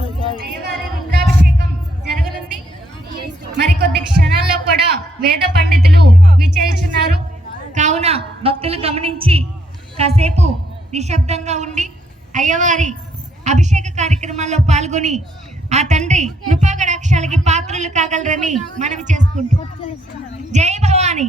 అయ్యవారి రుద్రాభిషేకం జరగనుంది. మరికొద్ది క్షణాల్లో కూడా వేద పండితులు విచేయుచున్నారు. కావున భక్తులు గమనించి కాసేపు నిశ్శబ్దంగా ఉండి అయ్యవారి అభిషేక కార్యక్రమాల్లో పాల్గొని ఆ తండ్రి కృపాకటాక్షాలకి పాత్రలు కాగలరని మనవి చేసుకుంటూ జై భవాని.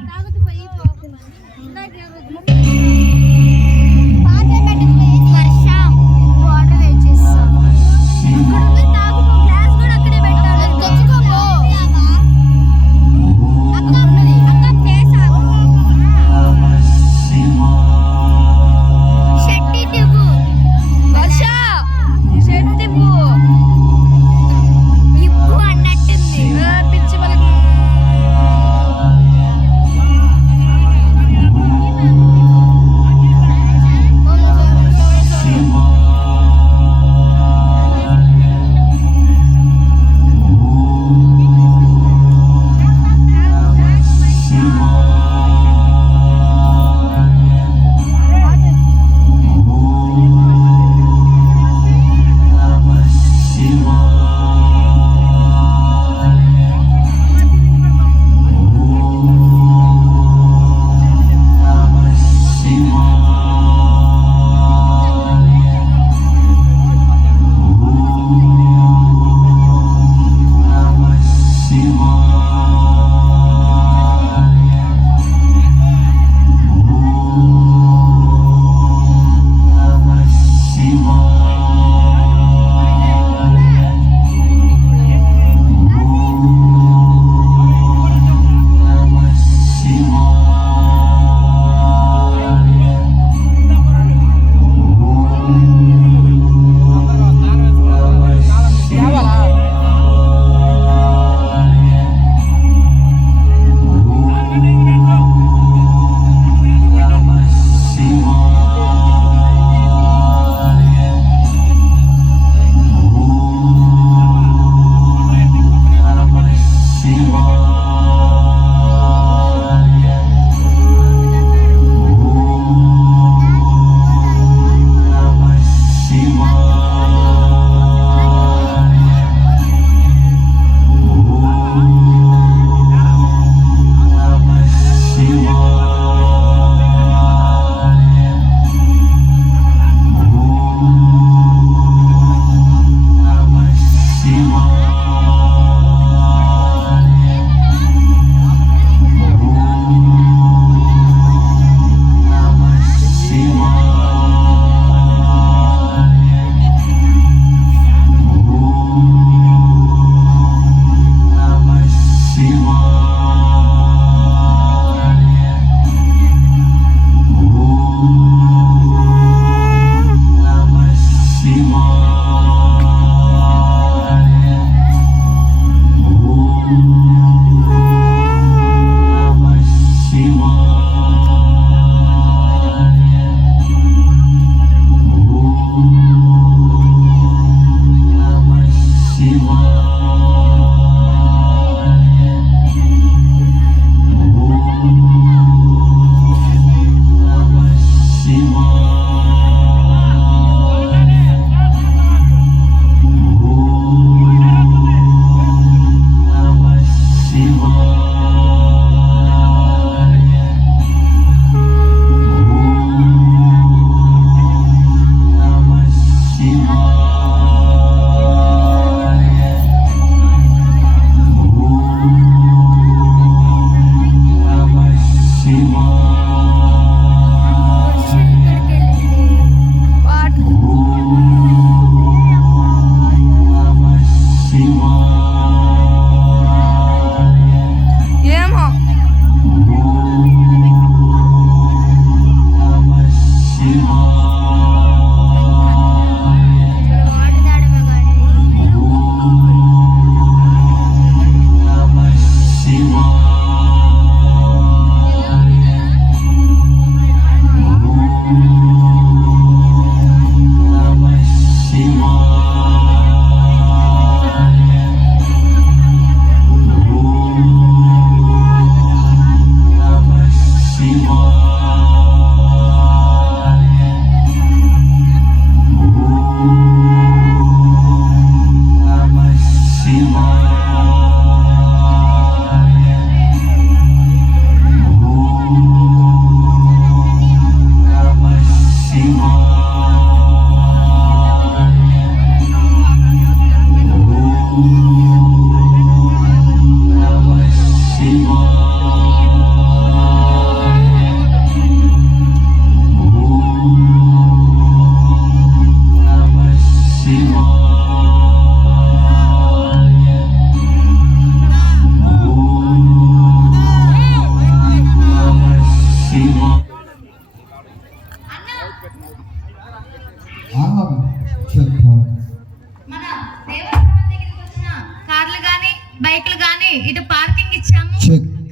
ఇటు పార్కింగ్ ఇచ్చాము.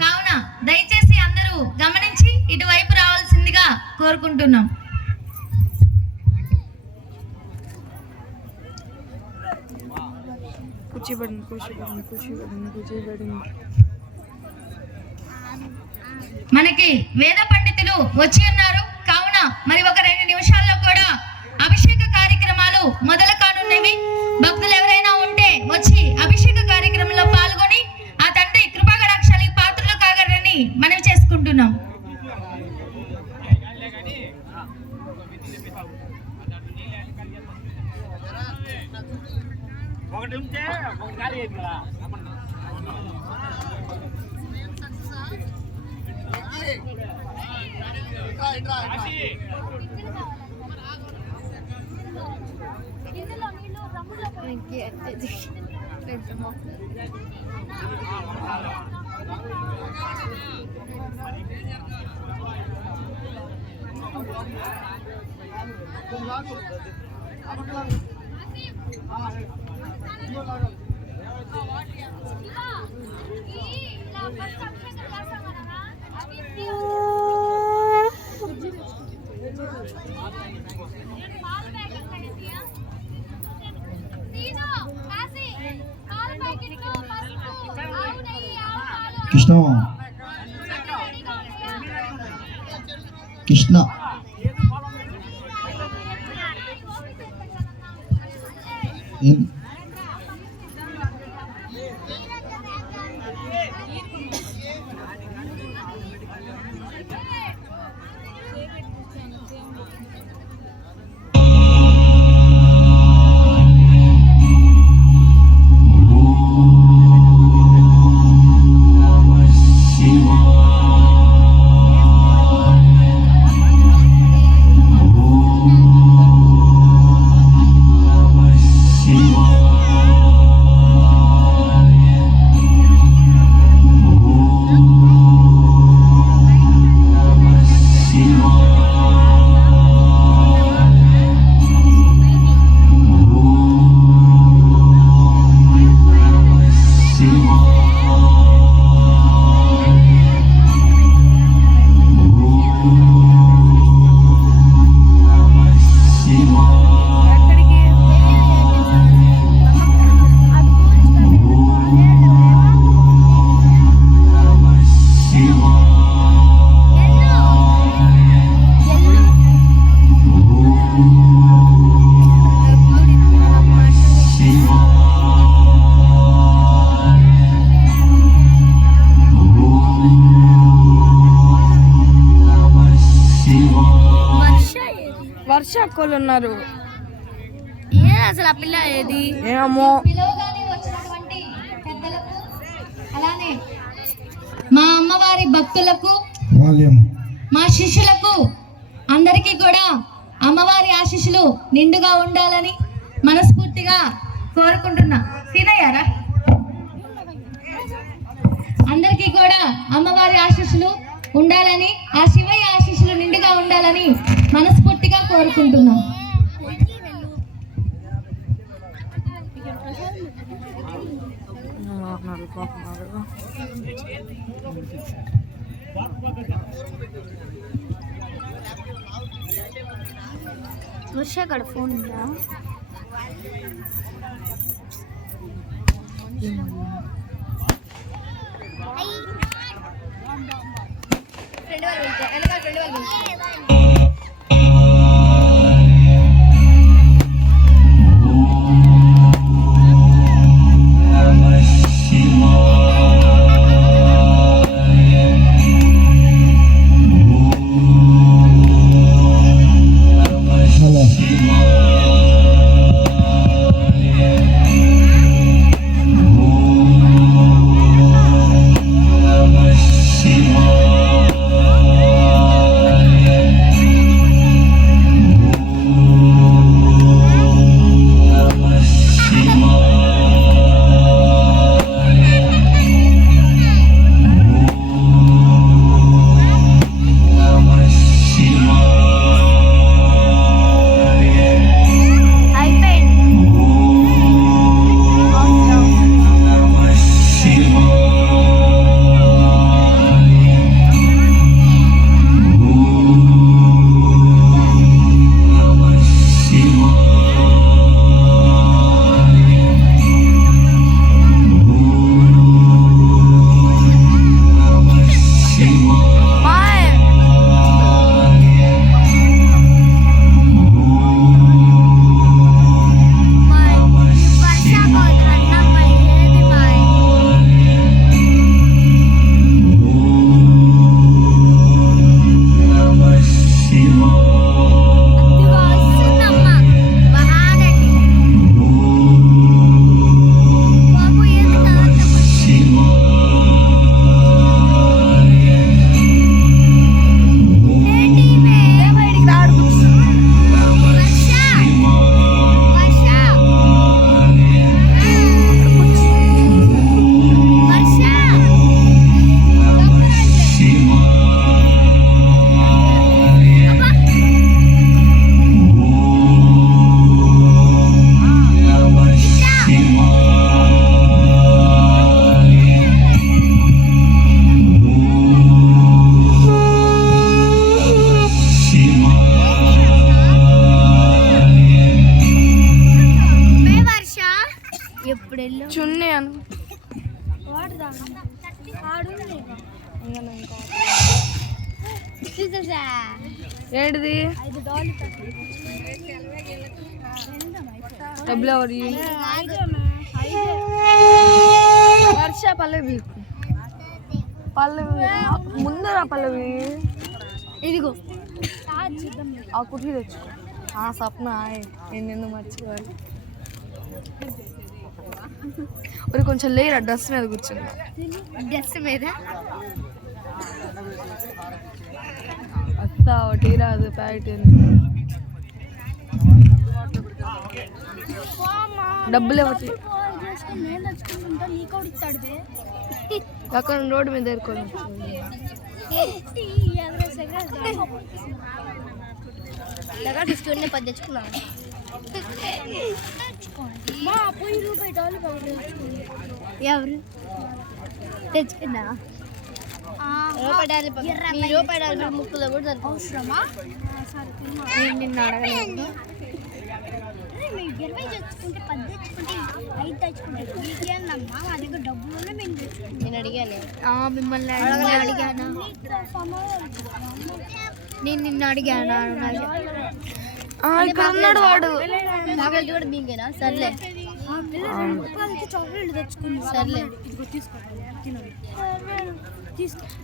కావున దయచేసి అందరూ గమనించి ఇటువైపు రావాల్సిందిగా కోరుకుంటున్నాం. మనకి వేద పండితులు వచ్చి ఉన్నారు. కావున మరి ఒక 2 నిమిషాల్లో కూడా అభిషేక కార్యక్రమాలు మొదలు కానున్నవి. భక్తులు ఎవరైనా ఉంటే వచ్చి అభిషేక కార్యక్రమంలో పాల్గొని ఆ తండ్రి కృపాకటాక్షాలకి పాత్రలు కాగలరని మనవి చేసుకుంటున్నాం. కృష్ణ వర్ష అక్కలు ఉన్నారు. అసలు ఆ పిల్ల ఏది ఏమో. పిలవగానే వచ్చినటువంటి పెద్దలకు అలానే మా అమ్మవారి భక్తులకు మా శిష్యులకు అందరికీ కూడా అమ్మవారి ఆశీస్సులు నిండుగా ఉండాలని మనస్ఫూర్తిగా కోరుకుంటున్నా. సీనయ్యారా అందరికీ కూడా అమ్మవారి ఆశీస్సులు ఉండాలని, ఆ శివయ్య ఆశీస్సులు నిండుగా ఉండాలని మనస్ఫూర్తిగా కోరుకుంటున్నాం. వర్షక్కడ ఫోన్ ఉందా? ఫ్రెండ్ వాళ్ళు వెనకాల ఫ్రెండ్ వాళ్ళు అను ఏంటిది డబ్బులు ఎవరి వర్ష పల్లవి పల్లవి ముందర పల్లవి ఇదిగో ఆ కుర్చీ తెచ్చుకో ఆ సప్న నేను మర్చిపోవాలి మరి కొంచెం లేరా డ్రెస్ మీద కూర్చున్నా డ్రెస్ మీద అత్తా ఒకటి రాదు ప్యాకెట్ డబ్బులు ఇవ్వచ్చు అక్కడ రోడ్డు మీద ఎదుర్కొని తీసుకుని 10 తెచ్చుకున్నాను ఎవరు తెచ్చుకున్నా రూపాయలు ముక్కులో కూడా అవసరమా నేను నిన్ను అడగలేదు 20 తెచ్చుకుంటే 10 తెచ్చుకుంటే 5 తెచ్చుకుంటే నీకేందమ్మా మా దగ్గర డబ్బులు నేను అడిగాను మిమ్మల్ని అడిగాను నేను నిన్ను అడిగాను ఇక్కడ ఉన్నాడు వాడు చాక్లెట్ కూడా మీకేనా సర్లే చాక్లెట్ తెచ్చుకుంది సర్లే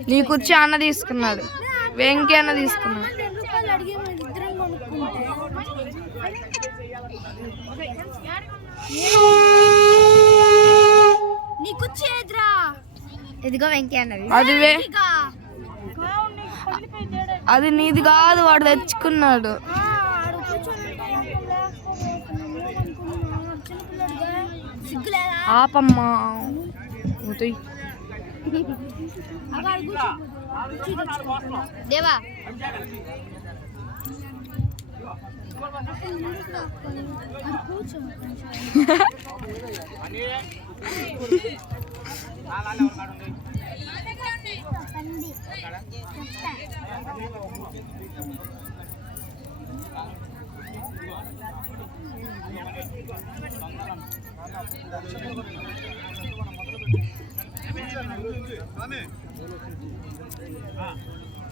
నీ కుర్చీ అన్న తీసుకున్నాడు వెంకీ అన్న తీసుకున్నాడు నీ కుర్చీ ఎదురా ఇదిగో వెంకీ అన్నది అది నీది కాదు వాడు తెచ్చుకున్నాడు ఆపమ్మా దేవా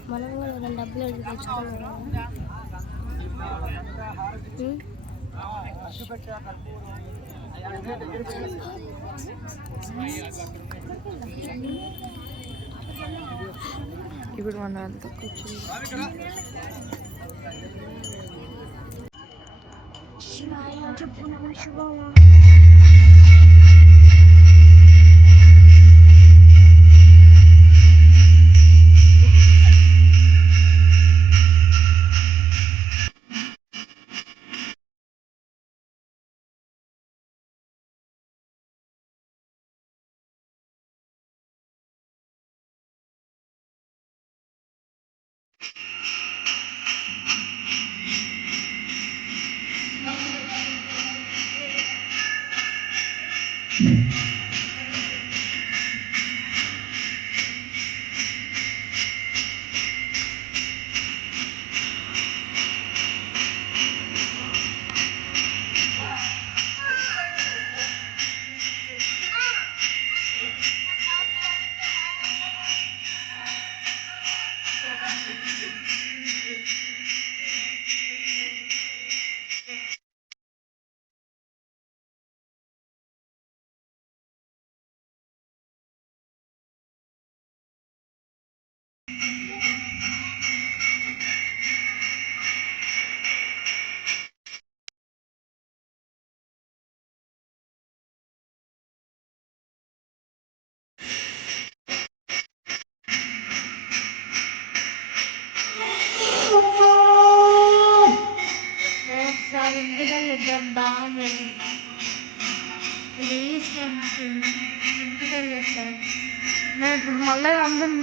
మనం కూడా డబ్బులు తెచ్చుకోవాలి ఇప్పుడు మన అంతా కూర్చుని మళ్ళీ అందరం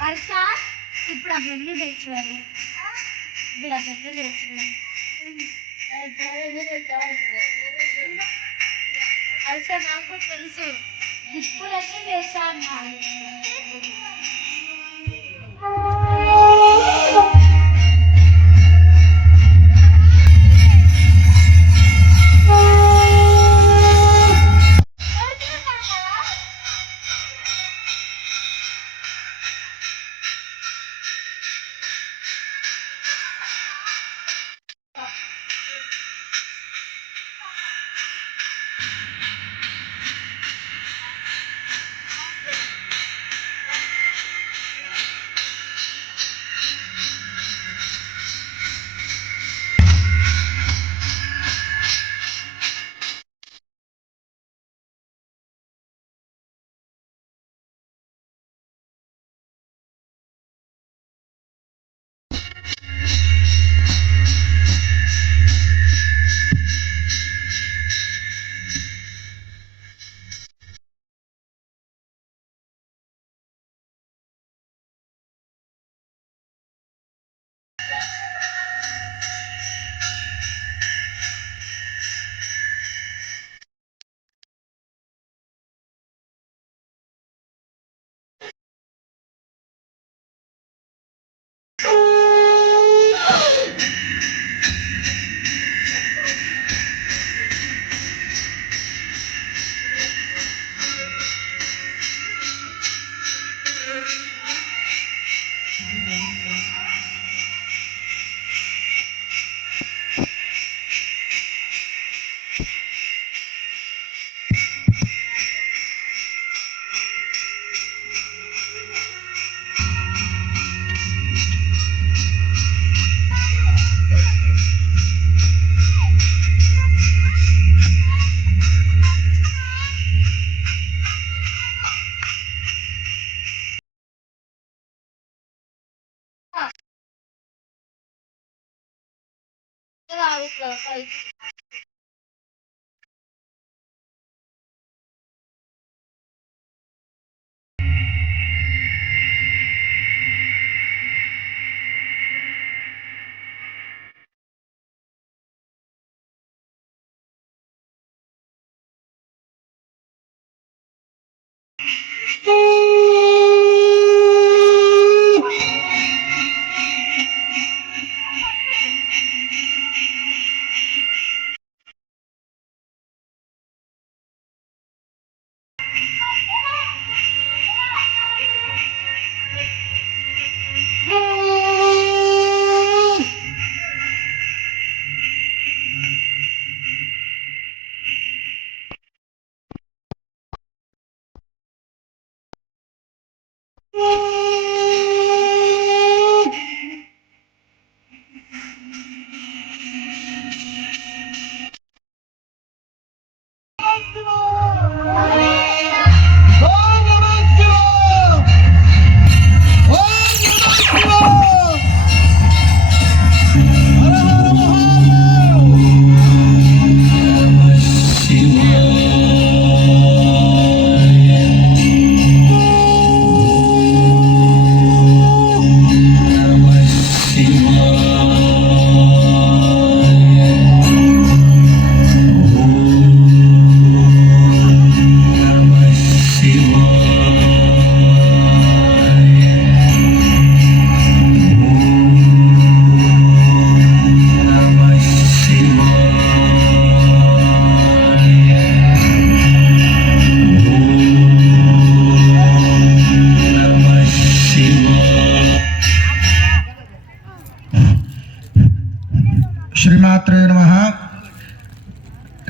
హర్ష ఇప్పుడు ఆ బెల్లి తెచ్చారు హర్ష నాకు తెలుసు ఇప్పుడన్నీ చేస్తాను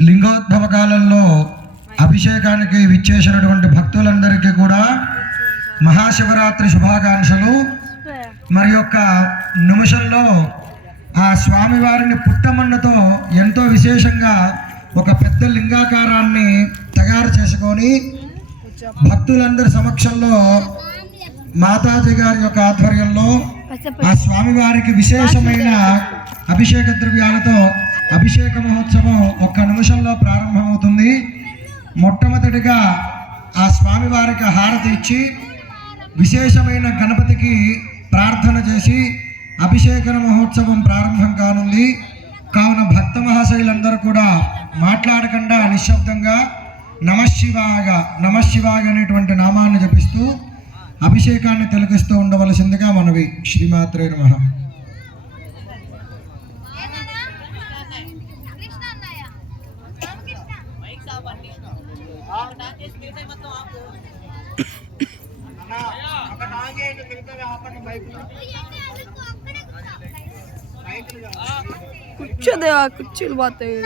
లింగోద్భవ కాలంలో అభిషేకానికి విచ్చేసినటువంటి భక్తులందరికీ కూడా మహాశివరాత్రి శుభాకాంక్షలు. మరి యొక్క నిమిషంలో ఆ స్వామివారిని పుట్టమన్నతో ఎంతో విశేషంగా ఒక పెద్ద లింగాకారాన్ని తయారు చేసుకొని భక్తులందరి సమక్షంలో మాతాజీ గారి యొక్క ఆధ్వర్యంలో ఆ స్వామివారికి విశేషమైన అభిషేక ద్రవ్యాలతో అభిషేక మహోత్సవం ఒక్క నిమిషంలో ప్రారంభమవుతుంది. మొట్టమొదటిగా ఆ స్వామివారికి హారతి ఇచ్చి విశేషమైన గణపతికి ప్రార్థన చేసి అభిషేక మహోత్సవం ప్రారంభం కానుంది. కావున భక్త మహాశయులందరూ కూడా మాట్లాడకుండా నిశ్శబ్దంగా నమశివాయ అనేటువంటి నామాన్ని జపిస్తూ అభిషేకాన్ని తిలకిస్తూ ఉండవలసిందిగా మనవి. శ్రీమాత్రే నమః. కూర్చోదేవా, కుర్చీలు పోతాయి.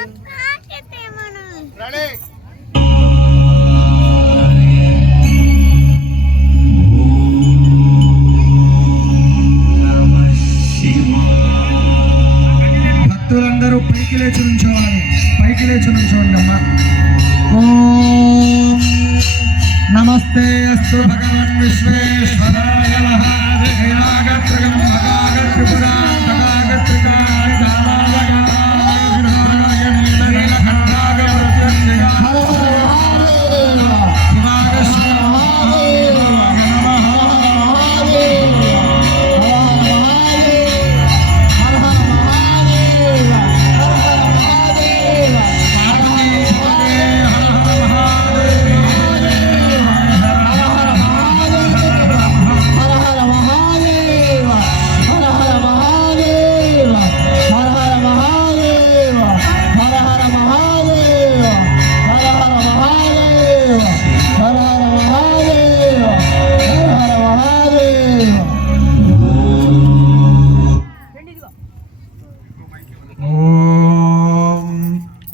భక్తులందరూ పైకి లేచి నుంచోవాలి. పైకి లేచి నుంచోండి అమ్మా. ఓం నమస్తే అస్తు భగవన్ విశ్వేశ్వరాయ మహాదేవాగత్రికం మహాగత్రిపురాం తగాగత్రికాయ కాలాయ నీలకంఠాయ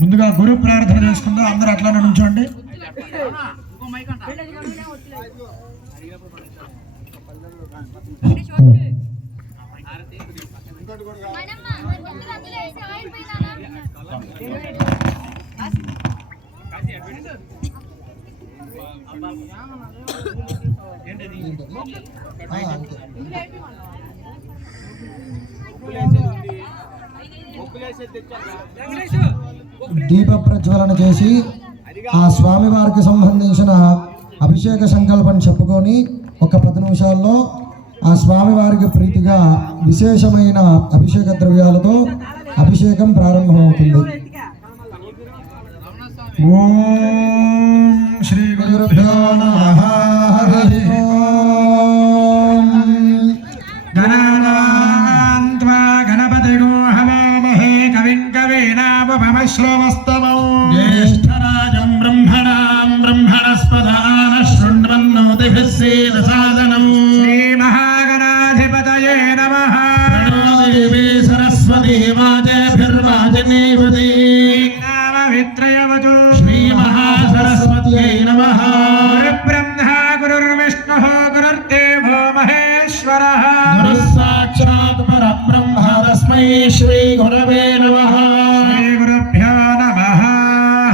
ముందుగా గురు ప్రార్థన చేసుకుందాం. అందరూ అట్లానే నుంచోండి. దీప ప్రజ్వలన చేసి ఆ స్వామివారికి సంబంధించిన అభిషేక సంకల్పం చెప్పుకొని ఒక 10 నిమిషాల్లో ఆ స్వామివారికి ప్రీతిగా విశేషమైన అభిషేక ద్రవ్యాలతో అభిషేకం ప్రారంభమవుతుంది. ఓం శ్రీ గురుభ్యో నమః. హరి ఓం. గణానాన్త్వా గణపతిగో హవామహే కవిం కవీనాముపమశ్రవస్తమౌ జ్యేష్ఠరాజం బ్రహ్మణాం బ్రహ్మణస్పదాన శృణ్వన్నోతిభిः సేదసాదనం. శ్రీ మహాగణాధిపతయే నమః. ప్రణోదేవి సరస్వతి వాజేభిర్వాజినీవతి నామవిత్రయవతు. శ్రీ మహాసరస్వత్యై నమః. గురుబ్రహ్మ గురుర్విష్ణుః గురుర్దేవో మహేశ్వరః. గురుః సాక్షాత్ పరబ్రహ్మ తస్మై శ్రీ గురవే నమః. శ్రీ గురుభ్యో నమః.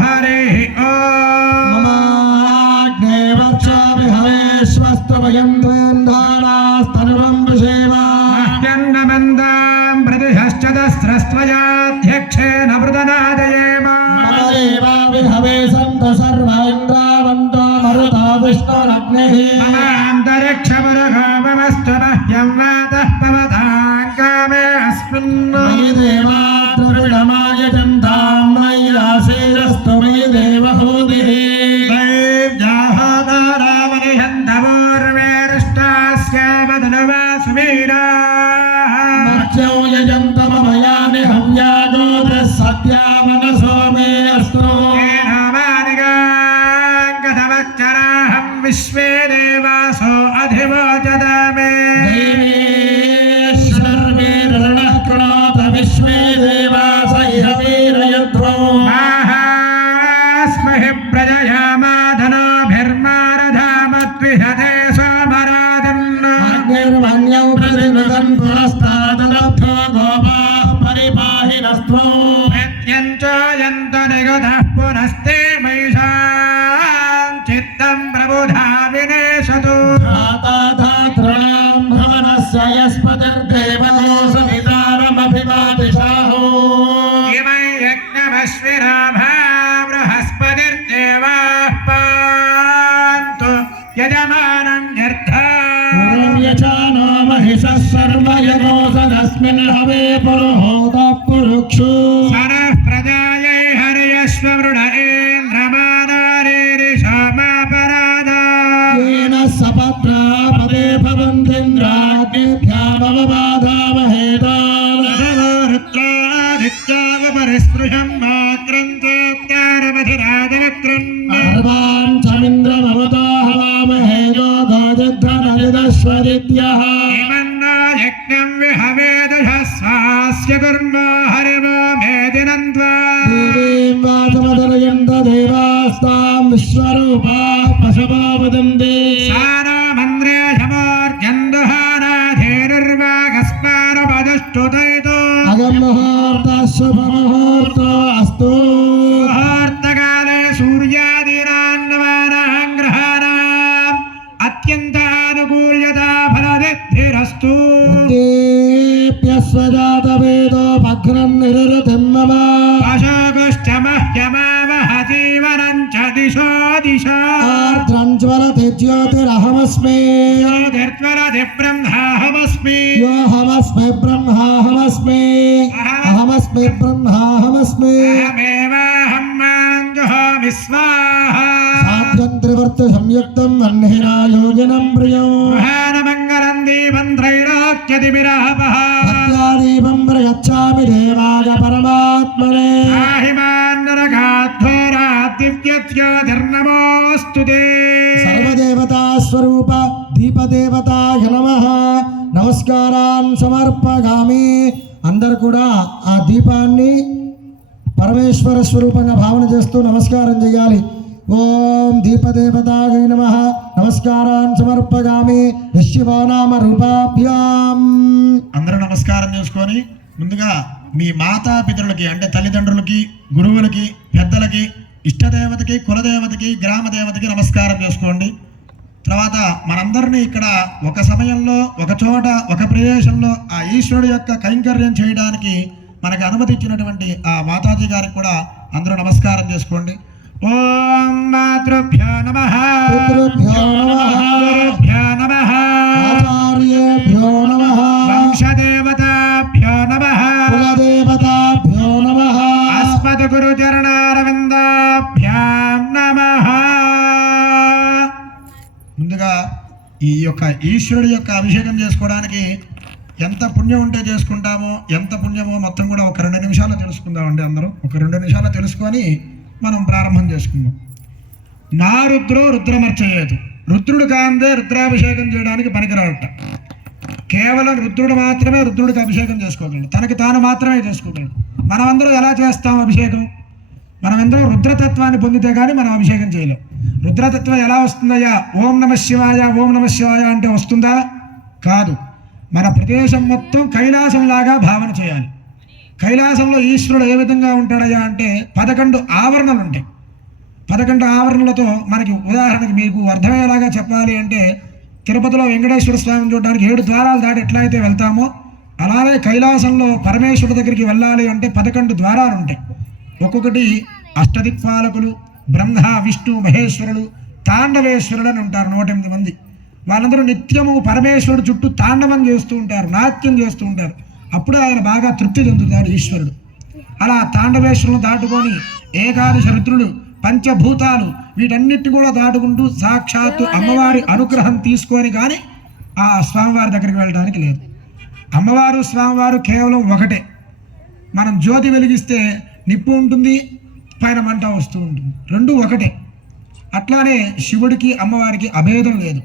హరి ఓం. నమాగ్నే వర్షామి హవేశ్వస్తవయం త్వయంధానాస్తనువం విషేమాన్యన్నమందాం ప్రతిహశ్చదస్రస్త్వయాధ్యక్షేణ వృదనాదయేమ. మమదేవా విహవే సంత సర్వ ఇంద్రావంతో మరుతా విష్ణురగ్నిః. మమాంతరిక్షమురఘోమమస్తు మహ్యం వాతః పవతాం కామే అస్మిన్. మయి దేవా ద్రవిణమాయజంతాం మయి ఆశీరస్తు మయి దేవహూతిః. మత్స్యౌ యజంతమభయాని హవ్యాజోతిః సత్యా మనసో మే అస్తు. నామానిగాంగతమచ్చరాహం విశ్వే దేవాసో అధివోచత మే. దేవేశ్వర్వేర్ణః కృణోత విశ్వే దేవాస ఇహ వీరయధ్వో. प्रजयामाधनाभिर्मारधामद्विहते सोमराजन् अग्निर्मन्यौ प्रतिनृतन् पुरस्तादलब्धो गोपाः परिपाहिनस्त्वो प्रत्यञ्चायन्त निगतः पुनस्ते मयिषां चित्तं प्रबुधा विनेशतु धाता धातॄणां भवनस्य यस्पतिर्देवतो सवितारमभिवादिशाहो इमै यज्ञमश्विनाभा बृहस्पतिर्देवाः पान्तु यजमानं पूर्वं यचानो महिषः सर्व यजोषधस्मिन् हवे पुरुहोतः पुरुक्षु सनः प्रजायै हरयश्वमृढ इन्द्रमानारेरिषामापराधा येन सपत्रा पदे भवन्तीन्द्राग्निभ्यामवबाधामहेतान् रुद्रादित्यावपरिस्पृशं माक्रञ्चोक्तारमधिराजवक्त्रन् सर्वान् चमिन्द्रमवतो हवामहे योगोजिद्धनजिदश्वरित्यः इमन्नो यज्ञं विहवेदशस्वास्य कुर्मो हरिवो मेदिनन्द्वा देवीं वाचमदर्यन्त देवास्तां विश्वरूपाः पशवो वदन्ति सानो मन्द्रे शमोर्जन्दुहानाधेरुर्वागस्मानपदष्टुतैतो अगममुहूर्तः शुभमुहूर्तो अस्तु मुहूर्तकाले सूर्यादीनान्नवानां ग्रहाणाम् अत्यन्तानुकूल्यता फलसिद्धिरस्तु स्वजातवेदो भग्रन्निरृतिं मम अशोकश्च मह्यमावह जीवनं च दिशो दिशा आर्द्रं ज्वलति ज्योतिरहमस्मि ज्योतिर्ज्वलति ब्रह्माहमस्मि योऽहमस्मि ब्रह्माहमस्मि अहमस्मि ब्रह्माहमस्मि अहमेवाहं मां जुहोमि स्वाहा साध्यं त्रिवर्त संयुक्तं वह्निना योजनं प्रियो महानमङ्गलं दीपं त्रैलोक्यदिविरापः दीपं प्रयच्छामि देवाय परमात्मने दिव्यज्योतिर्नमोऽस्तु ते सर्वदेवता स्वरूप दीपदेवताय नमः నమస్కారాన్ సమర్పగామి. అందరు కూడా ఆ దీపాన్ని పరమేశ్వర స్వరూపంగా భావన చేస్తూ నమస్కారం చేయాలి. ఓం దీపదేవతాయ నమః నమస్కారాన్ సమర్పగామి. శివో నామ రూపాభ్యాం. అందరూ నమస్కారం చేసుకొని ముందుగా మీ మాతాపితరులకి అంటే తల్లిదండ్రులకి, గురువులకి, పెద్దలకి, ఇష్టదేవతకి, కులదేవతకి, గ్రామ దేవతకి నమస్కారం చేసుకోండి. తర్వాత మనందరినీ ఇక్కడ ఒక సమయంలో ఒక చోట ఒక ప్రదేశంలో ఆ ఈశ్వరుడు యొక్క కైంకర్యం చేయడానికి మనకు అనుమతి ఇచ్చినటువంటి ఆ మాతాజీ గారికి కూడా అందరూ నమస్కారం చేసుకోండి. ఓం మాతృభ్యో నమః పితృభ్యో నమః గురుభ్యో నమః ఆచార్యేభ్యో నమః వంశదేవతాభ్యో నమః కులదేవతాభ్యో నమః అస్మద్గురుచరణారవిందాభ్యాం నమః. ముందుగా ఈ యొక్క ఈశ్వరుడి యొక్క అభిషేకం చేసుకోవడానికి ఎంత పుణ్యం ఉంటే చేసుకుంటామో, ఎంత పుణ్యమో మొత్తం కూడా ఒక 2 నిమిషాలు తెలుసుకుందామండి. అందరూ ఒక 2 నిమిషాలు తెలుసుకొని మనం ప్రారంభం చేసుకుందాం. నా రుద్రో రుద్రమర్చయేదు. రుద్రుడు కాందే రుద్రాభిషేకం చేయడానికి పనికిరాడట. కేవలం రుద్రుడు మాత్రమే రుద్రుడికి అభిషేకం చేసుకోగలడు, తనకి తాను మాత్రమే చేసుకోగలడు. మనమందరం ఎలా చేస్తాం అభిషేకం? మనమందరం రుద్రతత్వాన్ని పొందితే కానీ మనం అభిషేకం చేయలేం. రుద్రతత్వం ఎలా వస్తుందయ్యా? ఓం నమ శివాయ, ఓం నమ శివాయ అంటే వస్తుందా? కాదు. మన ప్రదేశం మొత్తం కైలాసంలాగా భావన చేయాలి. కైలాసంలో ఈశ్వరుడు ఏ విధంగా ఉంటాడయ్యా అంటే 11 ఆవరణలు ఉంటాయి. 11 ఆవరణలతో మనకి ఉదాహరణకి మీకు అర్థమయ్యేలాగా చెప్పాలి అంటే తిరుపతిలో వెంకటేశ్వర స్వామిని చూడడానికి 7 ద్వారాలు దాటి ఎట్లా అయితే వెళ్తామో అలానే కైలాసంలో పరమేశ్వరుడి దగ్గరికి వెళ్ళాలి అంటే 11 ద్వారాలు ఉంటాయి. ఒక్కొక్కటి అష్టదిక్పాలకులు, బ్రహ్మ, విష్ణు, మహేశ్వరులు, తాండవేశ్వరులు అని ఉంటారు. 108 మంది. వాళ్ళందరూ నిత్యము పరమేశ్వరుడు చుట్టూ తాండవం చేస్తూ ఉంటారు, నాట్యం చేస్తూ ఉంటారు. అప్పుడు ఆయన బాగా తృప్తి చెందుతాడు ఈశ్వరుడు. అలా తాండవేశ్వరులను దాటుకొని ఏకాదశ రుద్రులు, పంచభూతాలు వీటన్నిటి కూడా దాటుకుంటూ సాక్షాత్తు అమ్మవారి అనుగ్రహం తీసుకొని కానీ ఆ స్వామివారి దగ్గరికి వెళ్ళడానికి లేదు. అమ్మవారు స్వామివారు కేవలం ఒకటే. మనం జ్యోతి వెలిగిస్తే నిప్పు ఉంటుంది, పైన మంట వస్తూ ఉంటుంది, 2 ఒకటే. అట్లానే శివుడికి అమ్మవారికి అభేదం లేదు.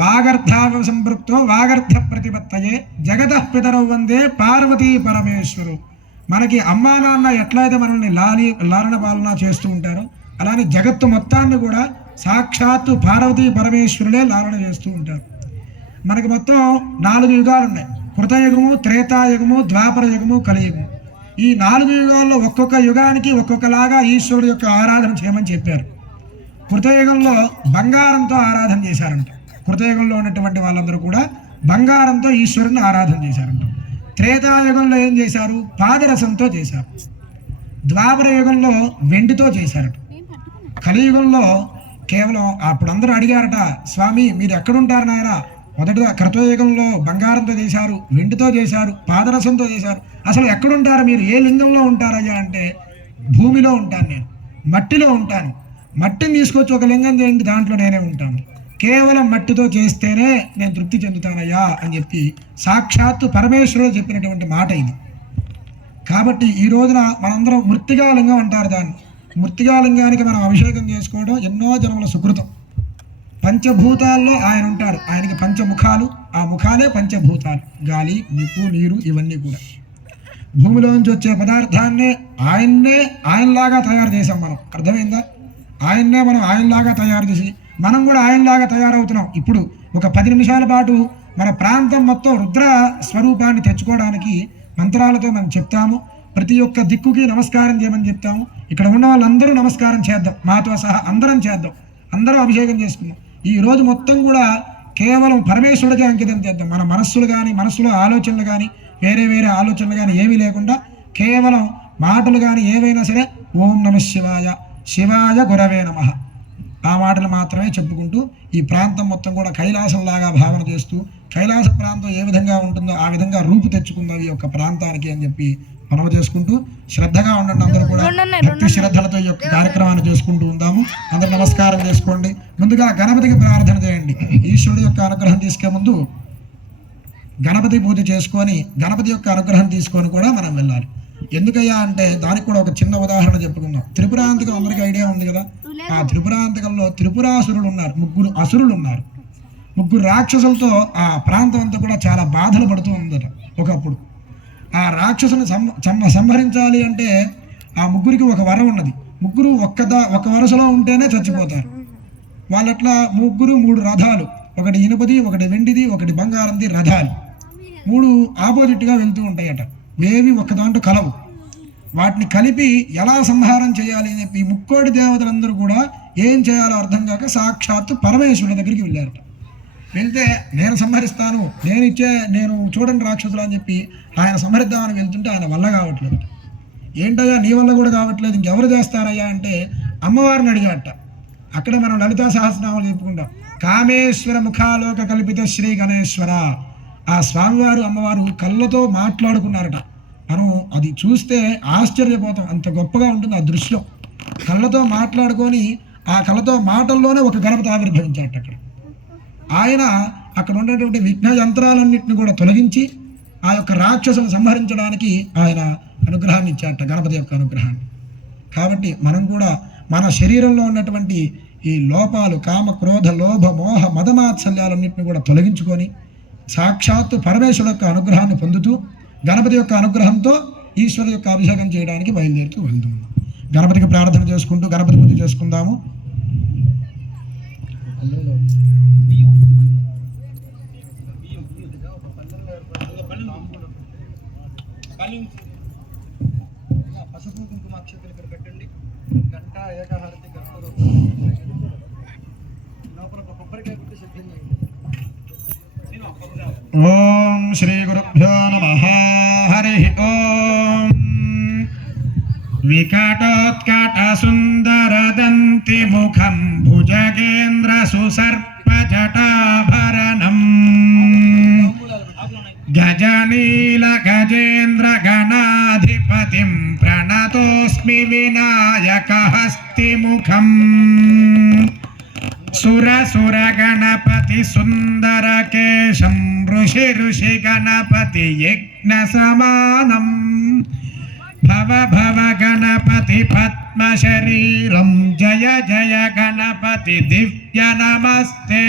వాగర్థావ సంపృక్తో వాగర్థ ప్రతిపత్తయే జగతః పితరౌ వందే పార్వతీ పరమేశ్వరు. మనకి అమ్మా నాన్న ఎట్లయితే మనల్ని లాలన పాలన చేస్తూ ఉంటారో అలానే జగత్తు మొత్తాన్ని కూడా సాక్షాత్తు పార్వతీ పరమేశ్వరులే లాలన చేస్తూ ఉంటారు. మనకి మొత్తం 4 యుగాలు ఉన్నాయి. కృతయుగము, త్రేతాయుగము, ద్వాపర యుగము, కలియుగము. ఈ 4 యుగాల్లో ఒక్కొక్క యుగానికి ఒక్కొక్కలాగా ఈశ్వరుడు యొక్క ఆరాధన చేయమని చెప్పారు. కృతయుగంలో బంగారంతో ఆరాధన చేశారంట. కృతయుగంలో ఉన్నటువంటి వాళ్ళందరూ కూడా బంగారంతో ఈశ్వరుని ఆరాధన చేశారంట. త్రేతాయుగంలో ఏం చేశారు? పాదరసంతో చేశారు. ద్వాపర యుగంలో వెండితో చేశారట. కలియుగంలో కేవలం అప్పుడు అందరూ అడిగారట, స్వామి మీరు ఎక్కడుంటారు నాయన? మొదటిగా కృతయుగంలో బంగారంతో చేశారు, వెండితో చేశారు, పాదరసంతో చేశారు. అసలు ఎక్కడుంటారు మీరు? ఏ లింగంలో ఉంటారయ్యా అంటే, భూమిలో ఉంటాను నేను, మట్టిలో ఉంటాను. మట్టిని తీసుకొచ్చి ఒక లింగం చేయండి, దాంట్లో నేనే ఉంటాను. కేవలం మట్టితో చేస్తేనే నేను తృప్తి చెందుతానయ్యా అని చెప్పి సాక్షాత్తు పరమేశ్వరుడు చెప్పినటువంటి మాట ఇది. కాబట్టి ఈ రోజున మనందరం మృత్తికా లింగం అంటారు దాన్ని. మృత్తికా లింగానికి మనం అభిషేకం చేసుకోవడం ఎన్నో జన్మల సుకృతం. పంచభూతాల్లో ఆయన ఉంటాడు. ఆయనకి పంచముఖాలు, ఆ ముఖాలే పంచభూతాలు. గాలి, నిప్పు, నీరు ఇవన్నీ కూడా. భూమిలోంచి వచ్చే పదార్థాన్నే ఆయనలాగా తయారు చేసాం మనం. అర్థమైందా? ఆయన్నే మనం ఆయనలాగా తయారు చేసి మనం కూడా ఆయనలాగా తయారవుతున్నాం. ఇప్పుడు ఒక 10 నిమిషాల పాటు మన ప్రాంతం మొత్తం రుద్ర స్వరూపాన్ని తెచ్చుకోవడానికి మంత్రాలతో మనం చెప్తాము. ప్రతి ఒక్క దిక్కుకి నమస్కారం చేయమని చెప్తాము. ఇక్కడ ఉన్న వాళ్ళందరూ నమస్కారం చేద్దాం, మాతో సహా అందరం చేద్దాం, అందరూ అభిషేకం చేసుకుందాం. ఈ రోజు మొత్తం కూడా కేవలం పరమేశ్వరుడికి అంకితం చేద్దాం. మన మనస్సులు కానీ, మనస్సులో ఆలోచనలు కానీ, వేరే ఆలోచనలు కానీ ఏమీ లేకుండా కేవలం మాటలు కానీ ఏవైనా సరే ఓం నమః శివాయ, శివాయ గురవే నమః, ఆ మాటలు మాత్రమే చెప్పుకుంటూ ఈ ప్రాంతం మొత్తం కూడా కైలాసంలాగా భావన చేస్తూ, కైలాస ప్రాంతం ఏ విధంగా ఉంటుందో ఆ విధంగా రూపు తెచ్చుకుందాం ఈ యొక్క ప్రాంతానికి అని చెప్పి మనవ చేసుకుంటూ శ్రద్ధగా ఉండండి. అందరూ కూడా భక్తి శ్రద్ధలతో ఈ యొక్క కార్యక్రమాన్ని చేసుకుంటూ ఉందాము. అందరూ నమస్కారం చేసుకోండి. ముందుగా గణపతికి ప్రార్థన చేయండి. ఈశ్వరుడు యొక్క అనుగ్రహం తీసుకే ముందు గణపతి పూజ చేసుకొని గణపతి యొక్క అనుగ్రహం తీసుకొని కూడా మనం వెళ్ళాలి. ఎందుకయ్యా అంటే దానికి కూడా ఒక చిన్న ఉదాహరణ చెప్పుకుందాం. త్రిపురాంతకం అందరికీ ఐడియా ఉంది కదా. ఆ త్రిపురాంతకంలో త్రిపురాసురులు ఉన్నారు, 3 అసురులు ఉన్నారు. 3 రాక్షసులతో ఆ ప్రాంతం అంతా కూడా చాలా బాధలు పడుతూ ఉందట. ఒకప్పుడు ఆ రాక్షసుని సంహరించాలి అంటే ఆ 3కి ఒక వరం ఉన్నది. 3 ఒక వరుసలో ఉంటేనే చచ్చిపోతారు. వాళ్ళట్లా 3 రథాలు, ఒకటి ఇనుపది, ఒకటి వెండిది, ఒకటి బంగారంది రథాలు 3 ఆపోజిట్గా వెళ్తూ ఉంటాయట. ఏవి ఒక్క దాంట్లో కలవు. వాటిని కలిపి ఎలా సంహారం చేయాలి అని చెప్పి 3 దేవతలందరూ కూడా ఏం చేయాలో అర్థం కాక సాక్షాత్తు పరమేశ్వరుని దగ్గరికి వెళ్ళారట. వెళ్తే నేను సంహరిస్తాను, నేను చూడండి రాక్షసులు అని చెప్పి ఆయన సంహరిద్దామని వెళ్తుంటే ఆయన వల్ల కావట్లేదు. ఏంటయ్యా నీ వల్ల కూడా కావట్లేదు, ఇంకెవరు చేస్తారయ్యా అంటే అమ్మవారిని అడిగాట. అక్కడ మనం లలితా సహస్రనామాలు చెప్పుకుంటాం. కామేశ్వర ముఖాలోక కల్పిత శ్రీ గణేశ్వర. ఆ స్వామివారు అమ్మవారు కళ్ళతో మాట్లాడుకున్నారట. మనం అది చూస్తే ఆశ్చర్యపోతాం, అంత గొప్పగా ఉంటుంది ఆ దృశ్యం. కళ్ళతో మాట్లాడుకొని ఆ కళ్ళతో మాటల్లోనే ఒక గణపతి ఆవిర్భవించాట. ఆయన అక్కడ ఉన్నటువంటి విఘ్న యంత్రాలన్నింటిని కూడా తొలగించి ఆ యొక్క రాక్షసును సంహరించడానికి ఆయన అనుగ్రహాన్ని ఇచ్చాట, గణపతి యొక్క అనుగ్రహాన్ని. కాబట్టి మనం కూడా మన శరీరంలో ఉన్నటువంటి ఈ లోపాలు, కామ, క్రోధ, లోభ, మోహ, మదమాత్సల్యాలన్నింటిని కూడా తొలగించుకొని సాక్షాత్తు పరమేశ్వరుడు యొక్క అనుగ్రహాన్ని పొందుతూ గణపతి యొక్క అనుగ్రహంతో ఈశ్వరుడు యొక్క అభిషేకం చేయడానికి బయలుదేరుతూ వెళ్తున్నాం. గణపతికి ప్రార్థన చేసుకుంటూ గణపతి పూజ చేసుకుందాము. పసుపు కుంకుమ అక్షతలు ఇక్కడ పెట్టండి. గంట ఏకహారతి లోపల కొబ్బరికాయ కొట్టి సిద్ధం చేయండి. ఓం శ్రీ గురుభ్యో నమః. హరి ఓం. వికటోత్కట సుందర దంతి ముఖం భుజగేంద్ర సుసర్ప జటాభరణం గజనీల గజేంద్ర గణాధిపతిం ప్రణతోస్మి వినాయక హస్తిముఖం. సుర గణపతి సుందర కేశం ఋషి గణపతి యజ్ఞ సమానం. భవ గణపతి పద్మ శరీరం జయ గణపతి దివ్య నమస్తే.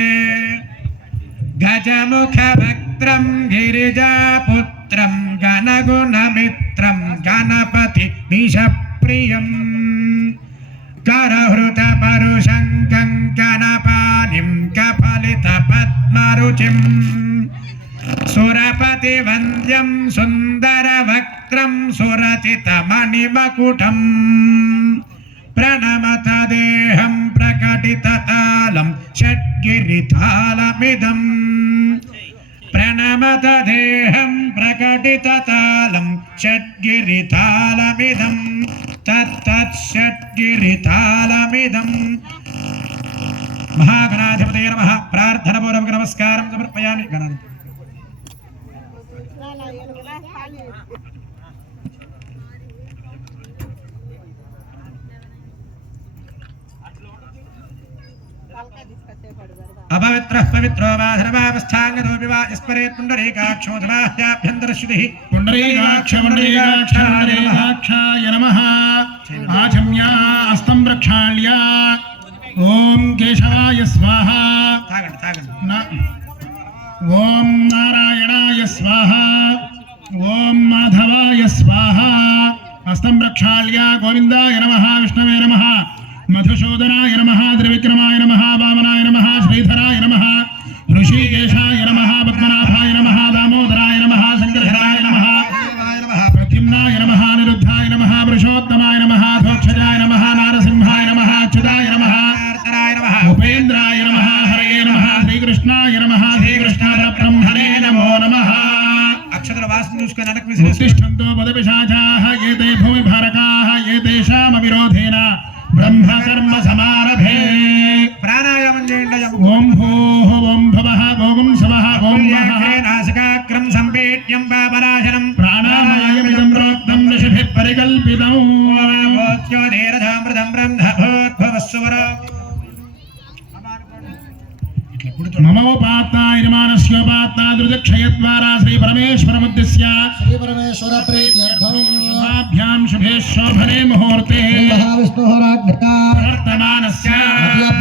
గజముఖ భక్త్రం గిరిజాపుత్రం గణగుణమిత్రం గణపతి నిశప్రియం. करहृत परुषं कंकणपाणिं कफलित पद्मरुचिं सुरपतिवन्द्यं सुन्दरवक्त्रं सुरचितमणिमकुटं प्रणमत देहं प्रकटिततालं षट्गिरितालमिदम् प्रणमत देहं प्रकटिततालं षट्गिरितालमिदं तत्तत् षट्गिरितालमिदं महागणाधिपतये नमः प्रार्थनापूर्वक नमस्कारं समर्पयामि गणाधिपति अपवित्रः पवित्रो वा धर्मावस्थाङ्गतोऽपि वा स्मरेत् पुण्डरीकाक्षो धर्माह्याभ्यन्तरश्रुतिः पुण्डरीकाक्षाय नमः आचम्या हस्तं प्रक्षाल्य ओम केशवाय स्वाहा ओम नारायणाय स्वाहा ओम माधवाय स्वाहा हस्तं प्रक्षाल्य गोविन्दाय नमः विष्णवे नमः मधुसूदनाय नमः त्रिविक्रमाय नमः वामनाय नमः श्रीधराय नमः ऋषिकेशाय नमः पद्मनाभाय नमः दामोदराय नमः शंकरधराय नमः प्रद्युम्नाय नमः निरुद्धाय नमः पुरुषोत्तमाय नमः धोक्षजाय नमः नारसिंहाय नमः अच्युताय नमः उपेन्द्राय नमः हरये नमः श्रीकृष्णाय नमः श्रीकृष्णपरब्रह्मणे नमो नमः उत्तिष्ठन्तो पदपिशाचाः एते भूमिभारकाः एतेषामविरोधेन ब्रह्मकर्म समारभे प्राणायामं చేయండి ओम भूः ओम भवः ओम स्वः ओम महः नासिकाग्रं संपेट्यं पापनाशनं प्राणायाममिदं प्रोक्तं ऋषिभिः परिकल्पितं ज्योतिरधामृतं ब्रह्मभूर्भुवस्सुवर ममोपात्ताय नमानस्योपात्तादृक्षयद्वारा श्री परमेश्वरमुद्दिश्य श्री परमेश्वर प्रीत्यर्थं शुभाभ्यां शुभे शोभने मुहूर्ते महाविष्णुराज्ञा वर्तमानस्य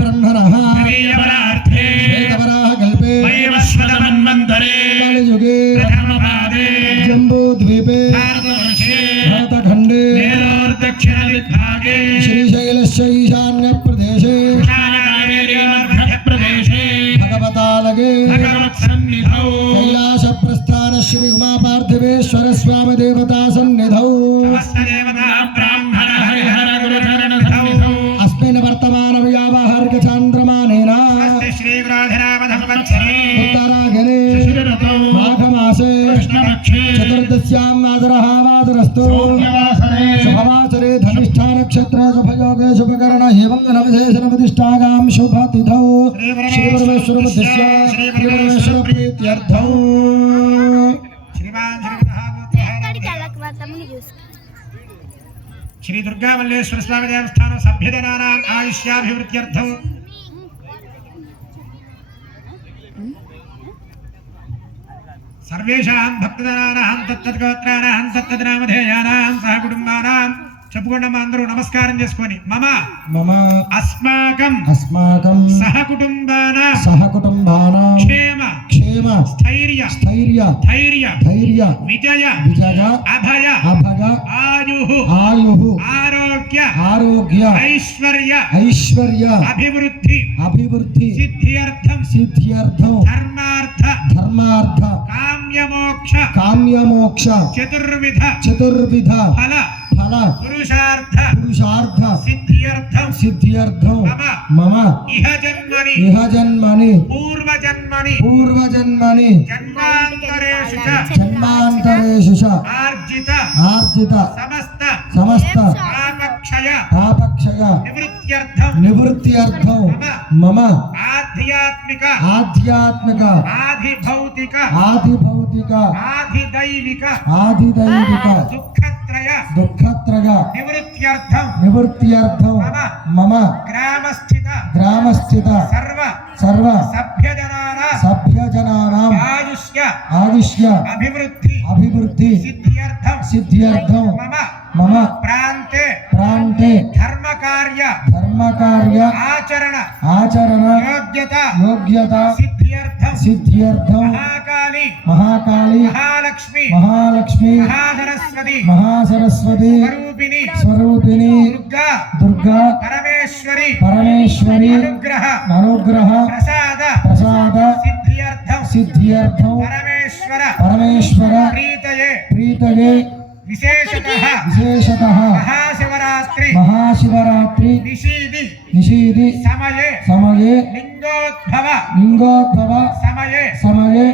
ब्रह्मणः प्रियवरार्थे एकवराह कल्पे वैवस्वतमन्वन्तरे कलियुगे प्रथमपादे जम्बूद्वीपे भारतवर्षे भारतखण्डे मेरोर्दक्षिणदिग्भागे श्रीशैलस्य ईशान्यप्रदेशे मध्यप्रदेशे भगवतालगे भगवत्सन्निधौ कैलासप्रस्थान श्री उमापार्थिवेश्वर स्वामी देवता सन्निधौ हस्तदेवता ब्राह्मण हरिहर गुरुचरण सन्निधौ अस्मिन् वर्तमान व्यावहारिक चान्द्रमानेन श्रीग्राधनाम धर्मवत्सरे उत्तरायणे शिशिरतौ माघमासे कृष्णपक्षे चतुर्दश्यां मातरः मातरस्तु सौम्यवासरे शुभवासरे धनिष्ठा नक्षत्र शुभयोगे शुभकरण एवं नवशेषनप्रतिष्ठायां शुभतिथौ श्रीपरमेश्वरमुद्दिश्य श्रीपरमेश्वर प्रीत्यर्थौ श्रीमान श्री తమ్ముని చూసుకో श्री दुर्गा मल्लेश्वर स्वामी देवस्थान सभ्यजनानां आयुष्याभिवृद्ध्यर्थं सर्वेषां भक्तजनानां तत्तद्गोत्राणां तत्तद्नामधेयानां सह कुटुंबानां చెప్పుకోండి అందరూ నమస్కారం చేసుకొని మమ मम అస్మాకం సహ కుటుంబానాం క్షేమ స్థైర్య ధైర్య విజయ అభయ ఆయుః ఆరోగ్య ఐశ్వర్య అభివృద్ధి సిద్ధ్యర్థం ధర్మార్థ కామ్యమోక్ష చతుర్విధ ఫల పురుషార్థ సిద్ధ్యర్థం మమ ఇహ జన్మని పూర్వజన్మని జన్మాంతరేషు చ ఆర్జిత సమస్త పాపక్షయ నివృత్త్యర్థం మమ ఆధ్యాత్మిక ఆధిభౌతిక ఆధిదైవిక దుఃఖత్రయ నివృత్త్యర్థం మమ గ్రామస్థిత సర్వ సభ్యజనానాం ఆయుష్య అభివృద్ధి సిద్ధ్యర్థం మమ ప్రాంతే ధర్మకార్య ఆచరణ యోగ్యత సిద్ధ్యర్థం మహాకాళి మహాలక్ష్మి మహాసరస్వతి స్వరూపిణి దుర్గా పరమేశ్వరి పరమేశ్వరి అనుగ్రహ అనుగ్రహ ప్రసాద ప్రసాద సిద్ధ్యర్థం సిద్ధ్యర్థం పరమేశ్వర ప్రీతయే ప్రీతయే విశేషతః విశేషతః మహాశివరాత్రి నిషీది సమయే లింగోద్భవ సమయే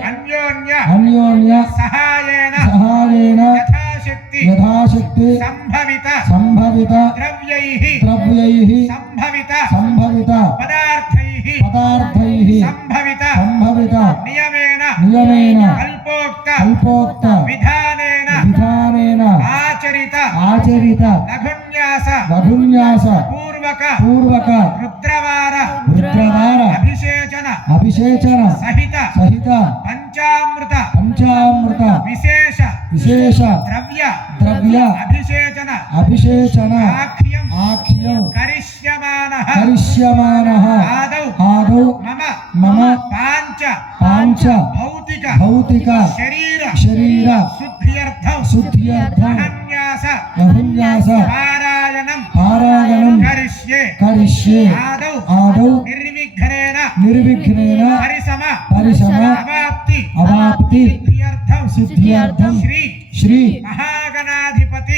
అన్యోన్య సహాయేన యథాశక్తి సంభవిత ద్రవ్యైః సంభవిత పదార్థైః సంభవిత నియమేన అల్పోక్త విధానేన ఆచరిత లఘున్యాస పూర్వక రుద్రవార అభిషేచన సహిత పంచామృత విశేష ద్రవ్య అభిషేచన ఆఖ్యం కరిష్యమానః ఆదౌ మమ పాంచ భౌతిక శరీర శుద్ధ్యర్థం లఘున్యాస పారాయణం కరిష్యే ఆదౌ నిర్విఘ్నేన పరిసమ అవాప్తి సిద్ధ్యర్థం శ్రీ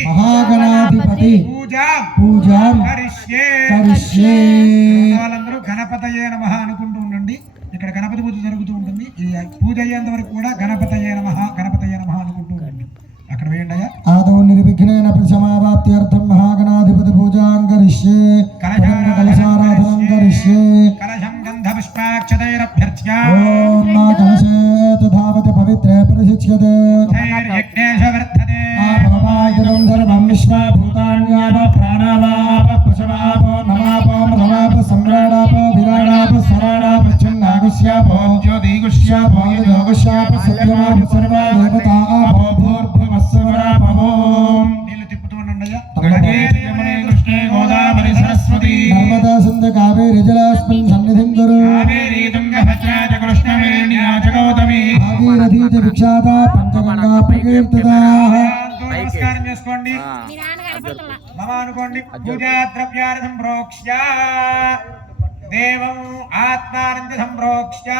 మహాగణాధిపతి పూజాం కరిష్యే. వాళ్ళందరూ గణపతయే నమః అనుకుంటూ ఉండండి. ఇక్కడ గణపతి పూజ జరుగుతూ ఉంటుంది. ఈ పూజ అయ్యేంత వరకు కూడా గణపతయే నమః అనుకుంటూ ఉండండి. అక్కడ వేయండి అయ్యా. ఆదౌ నిర్విఘ్నేన పరిసమావాప్త్యర్థం మహాగణాధిపతి పూజాం కరిష్యే కలశారాధనం కరిష్యే. కలశం గంధపుష్పాక్షతైరభ్యర్చ్య ఓం మా కలశేత ధావతి పవిత్రే పరిశిచ్యతే యజ్ఞేశ వర్ధతే ఆపవాయుధం ధర్మం విశ్వభూతాన్యాప ప్రాణావాప పశవాపో నమాపో మధమాప సమ్రాడాప విరాడాప సరాడాప ఛన్నాగుష్యాపో జ్యోతిగుష్యాపో యోగుష్యాప సత్యమాప సర్వా దేవతా ఆపో భూర్భువస్సవరాపవో. నీళ్ళు తిప్పుతూ ఉండండియ్యా. కృష్ణే గోదావరి సరస్వతి నర్మదా సింధ కావేరి జలాస్మిన్ సన్నిధిం కురు కావేరీ తుంగభద్రా చ కృష్ణవేణ్యా చ గౌతమి భాగీరథీ చ విఖ్యాత పంచగంగా ప్రకీర్తితాః. నమస్కారం చేసుకోండి. నమ అనుకోండి. పూజా ద్రవ్యాన్ని సంప్రోక్ష్య దేవం ఆత్మానంద సంప్రోక్ష్య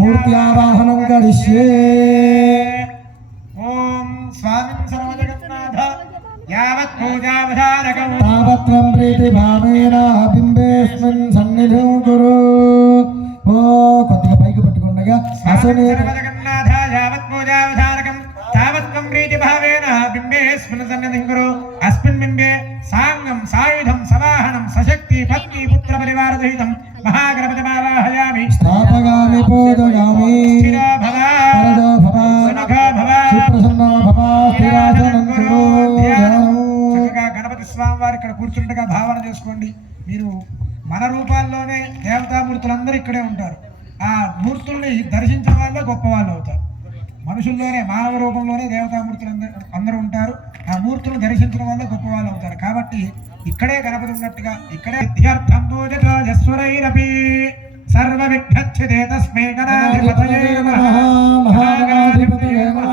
మూర్త్యావాహనం కరిష్యే. ఓం స్వామిం సర్వజగన్నాథ యావత్ పూజావధారకం తావత్వం ప్రీతిభావేన బింబేస్మిన్ సన్నిధిం కురు. ఓ కొద్దిగా పైకి పట్టుకుండగా సర్వజగన్నాథ యావత్ పూజావధారకం తావత్వం ప్రీతిభావేన బింబేస్మిన్ సన్నిధిం కురు. అస్మిన్ బింబే సాంగం సాయుధం సవాహనం సశక్తి పత్ని పుత్ర పరివార సహితం మహాగణపతిమావాహయామి. స్థాపయామి పూజయామి. స్థిరో భవ వరదో భవ సుముఖో భవ సుప్రసన్నో భవ స్థిరాసనం కురు. చక్కగా గణపతి స్వామి వారు ఇక్కడ కూర్చుండగా భావన చేసుకోండి. మీరు మన రూపాల్లోనే దేవతామూర్తులందరూ ఇక్కడే ఉంటారు. ఆ మూర్తుల్ని దర్శించిన వాళ్ళే గొప్ప వాళ్ళు అవుతారు. మనుషుల్లోనే మానవ రూపంలోనే దేవతామూర్తులు అందరూ ఉంటారు. ఆ మూర్తులను దర్శించిన వాళ్ళే గొప్ప వాళ్ళు అవుతారు. కాబట్టి ఇక్కడే గణపతి ఉన్నట్టుగా ఇక్కడే విద్యార్థం పూజతో యస్వరైరపి సర్వ విఘ్నచ్ఛిదే తస్మై గణాధిపతయే నమః. మహాగణాధిపతయే నమః.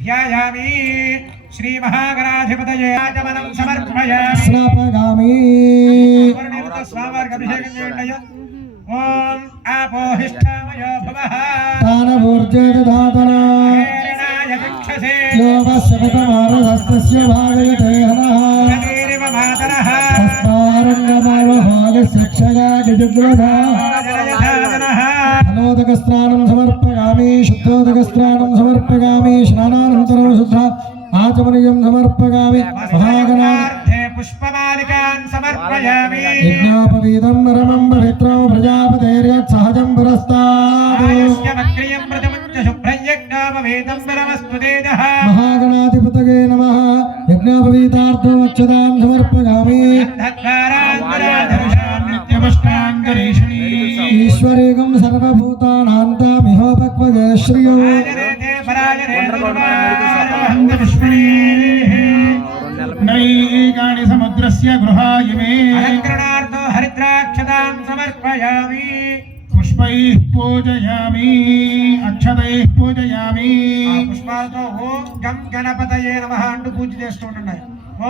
ధ్యాయామి శ్రీ మహాగణాధిపతయే ఆచమనం సమర్పయామి. స్నాపయామి. స్వామివారికి అభిషేకం చేయండి. ఓం ఆపోహిష్ఠామయో భవః తానభూర్జే దధాతనా హేరణాయ చక్షసే యోగస్యగతమారహస్తస్య భాగయతే హనః తదేవ మాతరః తస్మారంగమావ భాగశిక్షయా గజగ్రధా ఫలోదక స్నానం సమర్పయామి. శుద్ధోదక స్నానం సమర్పయామి. స్నానానంతరం శుద్ధ ఆచమనీయం సమర్పయామి. మహాగణార్థే పుష్పమాలికాన్ సమర్పయామి. యజ్ఞోపవీతం రమం పవిత్రం ప్రజాపతేర్యత్ సహజం పురస్తాద్ ఆయుష్యమగ్రియం ప్రజముంచ శుభ్రం యజ్ఞోపవీతం పరమస్తు తేజః. మహాగణాధిపతయే నమః. యజ్ఞోపవీతార్థం అక్షతాన్ సమర్పయామి. ఈశ్వరేకం సర్వభూతానాంతమిహోపక్వజే శ్రియో నైకాని సముద్రస్య గృహాయమే అలంకరణార్థో హరిద్రాక్షతాం సమర్పయామి. పుష్పైః పూజయామి. అక్షతైః పూజయామి. పుష్పాలతో ఓం గం గణపతయే నమః అంటూ పూజ చేస్తూ ఉండండి.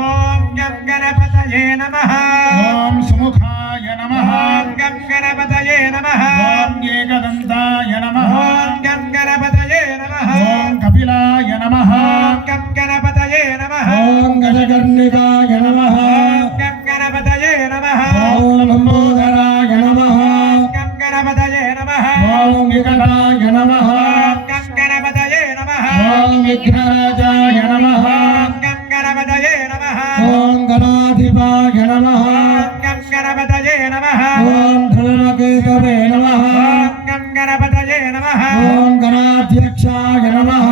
ఓం గం గణపతయే నమః. नमः गं गणपतये नमः ॐ धूमकेतवे नमः गं गणपतये नमः ॐ गणाध्यक्षाय नमः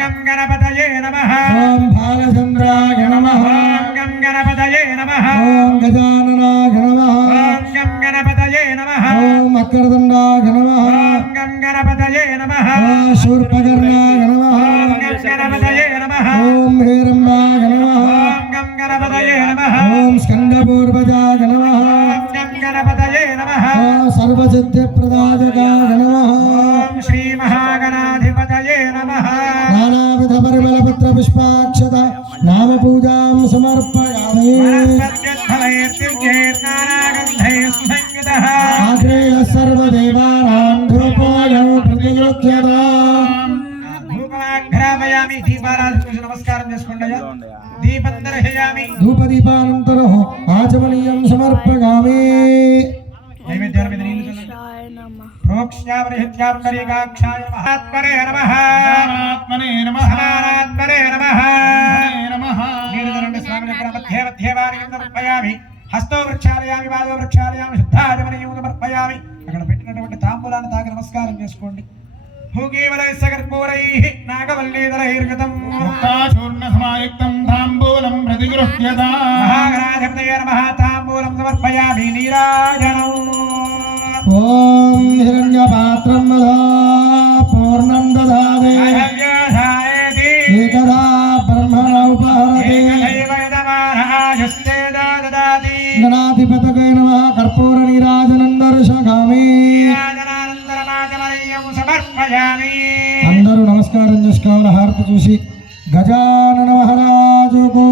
गं गणपतये नमः ॐ बालचन्द्राय नमः गं गणपतये नमः ॐ गजाननाय नमः गं गणपतये नमः ॐ वक्रतुण्डाय नमः गं गणपतये नमः ॐ शूर्पकर्णाय नमः गं गणपतये नमः ॐ हिरण्याय नमः गं गणपतये नमः ॐ स्कन्दपूर्वजाय नमः गं गणपतये नमः ॐ सर्वसिद्धिप्रदायकाय नमः ॐ श्रीमहागणाधिपतये नमः नानाविधपरिमलपत्रपुष्पाक्षत नामपूजां समर्पयामि वनस्पत्यर्थलैर्तिर्यैर्नानागन्धैः सुसंयुतः आग्नेयः सर्वदेवानां धूपोऽयं प्रतिगृह्यताम् धूपमाघ्रापयामि दीपाराधన నమస్కారం చేసుకోండి అయ్యా దీపం దర్శయామి धूपदीपानन्तरः आचमनीयं समर्पयामि నైవేద్యాల మీద నీళ్లు చల్లండి ప్రోక్ష్యావరిహిత్యాపరికాక్షాయ మహాత్మనే నమః ఆత్మనే నమః ఆత్మనే నమః నమః నీళ్లు చల్లండి స్వామి దగ్గర మధ్య మధ్య వారిని సమర్పయామి హస్తో వృక్షాలయామి పాదో వృక్షాలయామి శుద్ధాచమనీయం సమర్పయామి అక్కడ పెట్టినటువంటి తాంబూలాన్ని తాకి నమస్కారం చేసుకోండి భూగీవలైస్సకర్పూరైః నాగవల్లీధరైర్గతం ముక్తాచూర్ణసమాయుక్తం తాంబూలం ప్రతిగృహ్యతా మహాగణాధిపతయే నమః తాంబూలం సమర్పయామి నీరాజనం ॐ हिरण्यपात्रं वदा पूर्णं ददाति అహవ్యాధాయేతి एकदा ब्रह्मण उपहरति ఏకదైవ యజమానః దదాతి गणाधिपतये नमः कर्पूरनीराजनं दर्शयामि నీరాజనానందరమాచమనీయం సమర్పయామి అందరూ నమస్కారం చేసుకోవాలి హారతి చూసి గజానన మహారాజుకు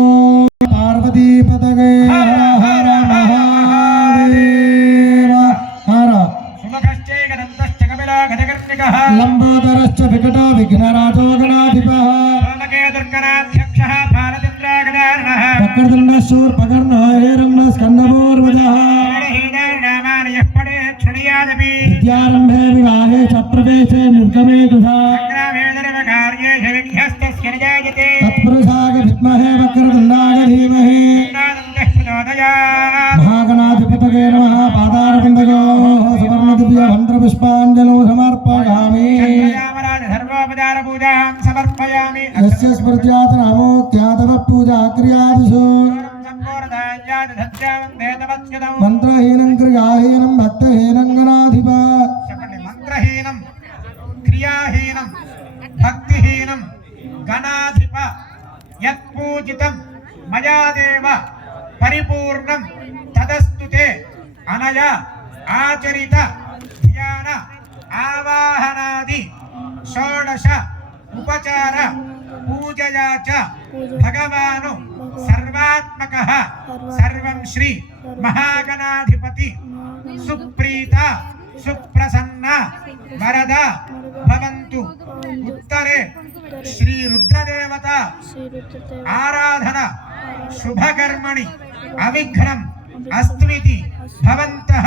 పార్వతీపతగే హర హర మహాదేవ హర సుముఖశ్చైకదంతశ్చ కపిలా గజకర్ణికః లంబోదరశ్చ వికటో విఘ్నరాజో గణాధిపః సోమకే దుర్గణాధ్యక్షః భారతింద్రాగజాననః వక్రతుండ శూర్పకర్ణో హేరండ స్కందపూర్వజః నామాని యః పఠేత్ శృణుయాదపి విద్యారంభే వివాహే చ ప్రవేశే నిర్గమే తుషా సంగ్రామేదర్మకార్యేషు విఘ్నస్తస్య న జాయతే తత్పురుషాయ విద్మహే వక్రతుండాయ ధీమహి తన్నః ప్రచోదయాత్ మహాగణాధిపతగే నమః పాదారవిందగో సువర్ణదివ్య మంత్రపుష్పాంజలిం సమర్పయామి చంద్రయామరాజ సర్వోపచార పూజాం సమర్పయామి యస్య స్మృత్యాత్ నామోక్త్యాతవ పూజా క్రియాదిషు సంపూర్ణాయాది సత్యావందే తవత్యతం మంత్రహీనం క్రియాహీనం భక్తహీనం గణాధిప చెప్పండి మంత్రహీనం క్రియాహీనం భక్తిహీనం గణాధిప యత్పూజితం మయాదేవ పరిపూర్ణం తదస్తుతే అనయా ఆచరిత ధ్యాన ఆవాహనాది షోడశ ఉపచార పూజయా చ భగవాను సర్వాత్మకః సర్వం శ్రీ మహాగణాధిపతి సుప్రీత సుప్రసన్న వరద భవంతు ఉత్తరే శ్రీ రుద్రదేవత ఆరాధన శుభకర్మణి అవిఘ్నం అస్త్వితి భవంతః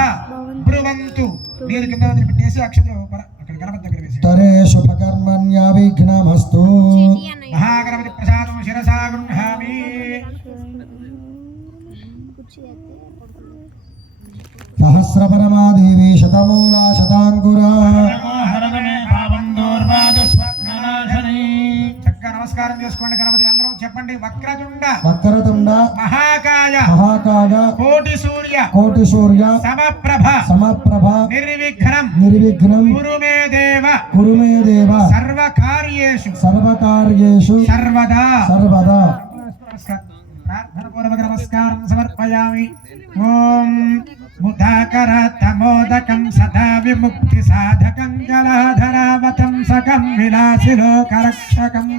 బ్రువంతు మీరు కింద వదిలిపెట్టేసి అక్షతలు అక్కడ గణపతి దగ్గర వేసి తరే శుభకర్మణ్య విఘ్నమస్తు మహాగణపతి ప్రసాదం శిరసా గృహామి సహస్రపరమాదేవి శతమూలా శతాంకురా హరదమే పావం దూర్వాదుస్వప్ననాశనీ చక్కగా నమస్కారం చేసుకోండి గణపతి అందరూ చెప్పండి వక్రతుండ వక్రతుండ మహాకాయ మహాకాయ కోటి సూర్య కోటి సూర్య సమప్రభ సమప్రభ నిర్విఘ్నం నిర్విఘ్నం కురు మే దేవ కురు మే దేవ సర్వకార్యేషు సర్వకార్యేషు సర్వదా సర్వదా ప్రార్థనపూర్వక నమస్కారం సమర్పయామి ఓం ముదాకర తమోదకం సదా విముక్తి సాధకం జలాధరావతం సకం విలాసిలోకరక్షకం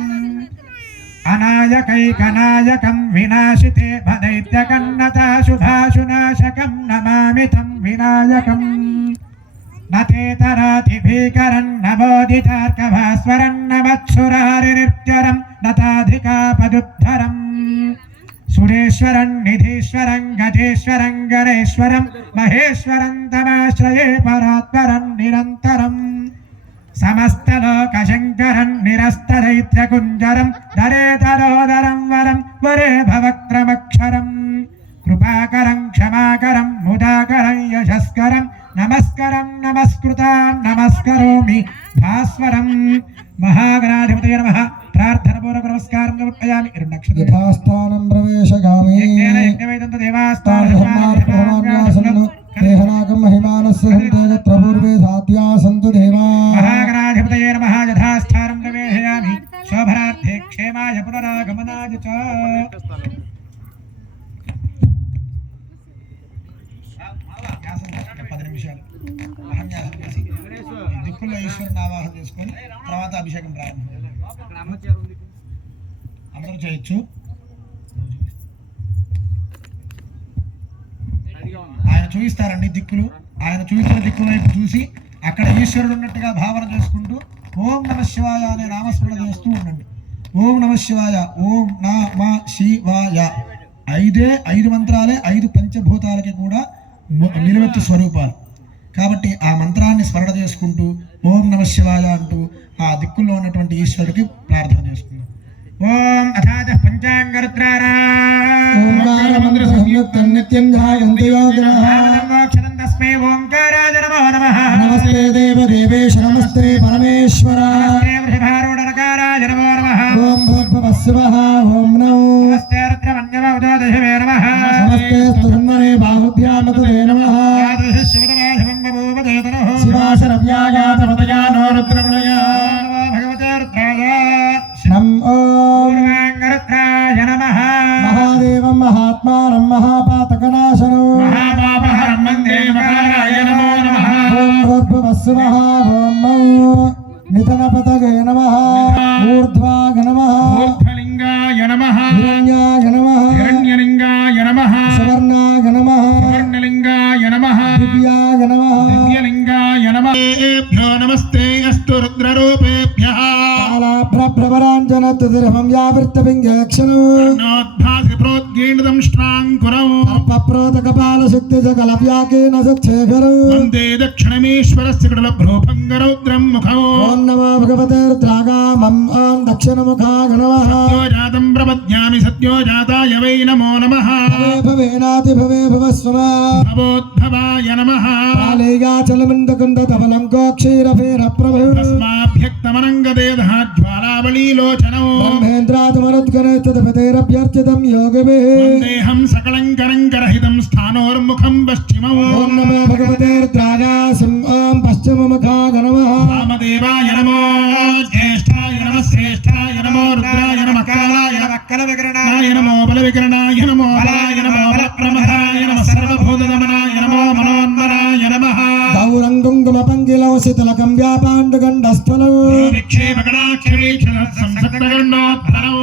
అనాయకైకనాయకం వినాశితే భదైత్యకన్నతాశుభాశునాశకం నమామి తం వినాయకం నతేతరాతిభీకరన్నబోధితార్కభాస్వరన్నమత్సురారినిర్జరం నతాధికాపదుద్ధరం సురేశ్వరం నిధీశ్వరం గజేశ్వరం గణేశ్వరం మహేశ్వరం తమాశ్రయే పరాత్పరం నిరంతరం సమస్తలోకశంకరం నిరస్తదైత్యకుంజరం దరేతరోదరం వరం వరే భవక్రమక్షరం కృపాకరం క్షమాకరం ముదాకరం యశస్కరం నమస్కరం నమస్కృతాం నమస్కరోమి భాస్వరం మహాగణాధిపతయ నమః ప్రార్థనపూర్వక నమస్కారం సమర్పయామి. యథాస్థానం ప్రవేశగామి దేహనాగం మహిమానస్య సంతేగత్ర పూర్వే సాధ్యా సంతు దేవా. మహాగణాధిపతయ నమః యథాస్థానం ప్రవేశయామి శోభనార్థే క్షేమాయ పునరాగమనాయ చ. దిక్కుల్లో ఈశ్వరుని ఆవాహన చేసుకొని తర్వాత అభిషేకం ప్రారంభం అందరూ చేయొచ్చు. ఆయన చూపిస్తారండి దిక్కులు. ఆయన చూపించిన దిక్కుల వైపు చూసి అక్కడ ఈశ్వరుడు ఉన్నట్టుగా భావన చేసుకుంటూ ఓం నమ శివాయ అనే నామస్మరణ చేస్తూ ఉండండి. ఓం నమ శివాయ, ఓం నమ శివాయ. 5 మంత్రాలే 5 పంచభూతాలకి కూడా నిలువెత్తు స్వరూపాలు కాబట్టి ఆ మంత్రాన్ని స్మరణ చేసుకుంటూ ఓం నమ శివాయ అంటూ ఆ దిక్కుల్లో ఉన్నటువంటి ఈశ్వరుడికి ప్రార్థన చేసుకుందాం. ఓం అథాచ పంచాంగరుద్రారా నిత్యం ధ్యాయంతి యోగినః మోక్షదం తస్మై ఓంకారాయ నమో నమః. నమస్తే దేవ దేవేశ నమస్తే పరమేశ్వర నమస్తే వృషభారూఢనకారాయ నమో నమః. ఓం భూర్భువః స్వః ఓం నమో నమస్తే రుద్రమన్యవౌదోదశమే నమః. నమస్తే స్తున్మనే బాహుభ్యామతే నమః. శివాశరవ్యాగాతపదయానో రుద్రమణయా భగవతే రుద్రాయ నమో రుద్రాయ నమః. మహాదేవం మహాత్మానం మహాపాతకనాశనం మహాపాపహరం వందే మహారాయ నమో నమః. ఓం భూర్భువః స్వః ఓం నమో నితనపతగే నమః. ఊర్ధ్వాగ నమః. ఊర్ధ్వలింగాయ నమః. హిరణ్యాయ నమః. హిరణ్యలింగాయ నమః. సువర్ణాయ నమః. సువర్ణలింగాయ నమః. దివ్యాయ నమః. దివ్యలింగాయ నమః. ఏభ్యో నమస్తే అస్తు రుద్రరూపేభ్యః. కాలాభ్రభ్రవరాంజనతుదిర్హం యావృత్తపింగక్షణో నోద్భాసి ప్రోద్గీణితం శ్రాంకురం సర్పప్రోతకపాలశక్తిజకలవ్యాకేన సచ్ఛేఖరం వందే దక్షిణమీశ్వరస్య కడలభ్రోభంగరౌద్రం ముఖం. ఓం నమో భగవతే రుద్రాగామం ఓం దక్షిణముఖాయ నమః. సత్యోజాతం ప్రపద్యామి సత్యోజాతాయ వై నమో నమః. భవే భవేనాతి భవే భవస్వ భవోద్భవాయ నమః. కాళేయాచలమిందకుందతమలం గోక్షీరఫేర ప్రభు తస్మాభ్యక్తమనంగదేదః జ్వాలావళీలోచనో బ్రహ్మేంద్రాతుమరుద్గణేతదపతేరభ్యర్చితం యోగభిః. వందేహం సకలంకరంకరహితం స్థానోర్ముఖం పశ్చిమం. ఓం నమో భగవతే రుద్రాయ సింహం పశ్చిమముఖాయ నమః. వామదేవాయ నమో జ్యేష్ఠాయ నమః శ్రేష్ఠాయ నమో రుద్రాయ నమః కాలాయ వక్కల వికరణాయ నమో బల వికరణాయ నమో బలాయ నమో బల ప్రమథాయ నమః సర్వభూతదమనాయ నమో మనోన్మనాయ నమః. గౌరంగుంగుమపంగిలౌ శితలకం వ్యాపాండుగండస్థలం విక్షేపగణాక్షరీక్షణసంసక్తగండోద్ధరం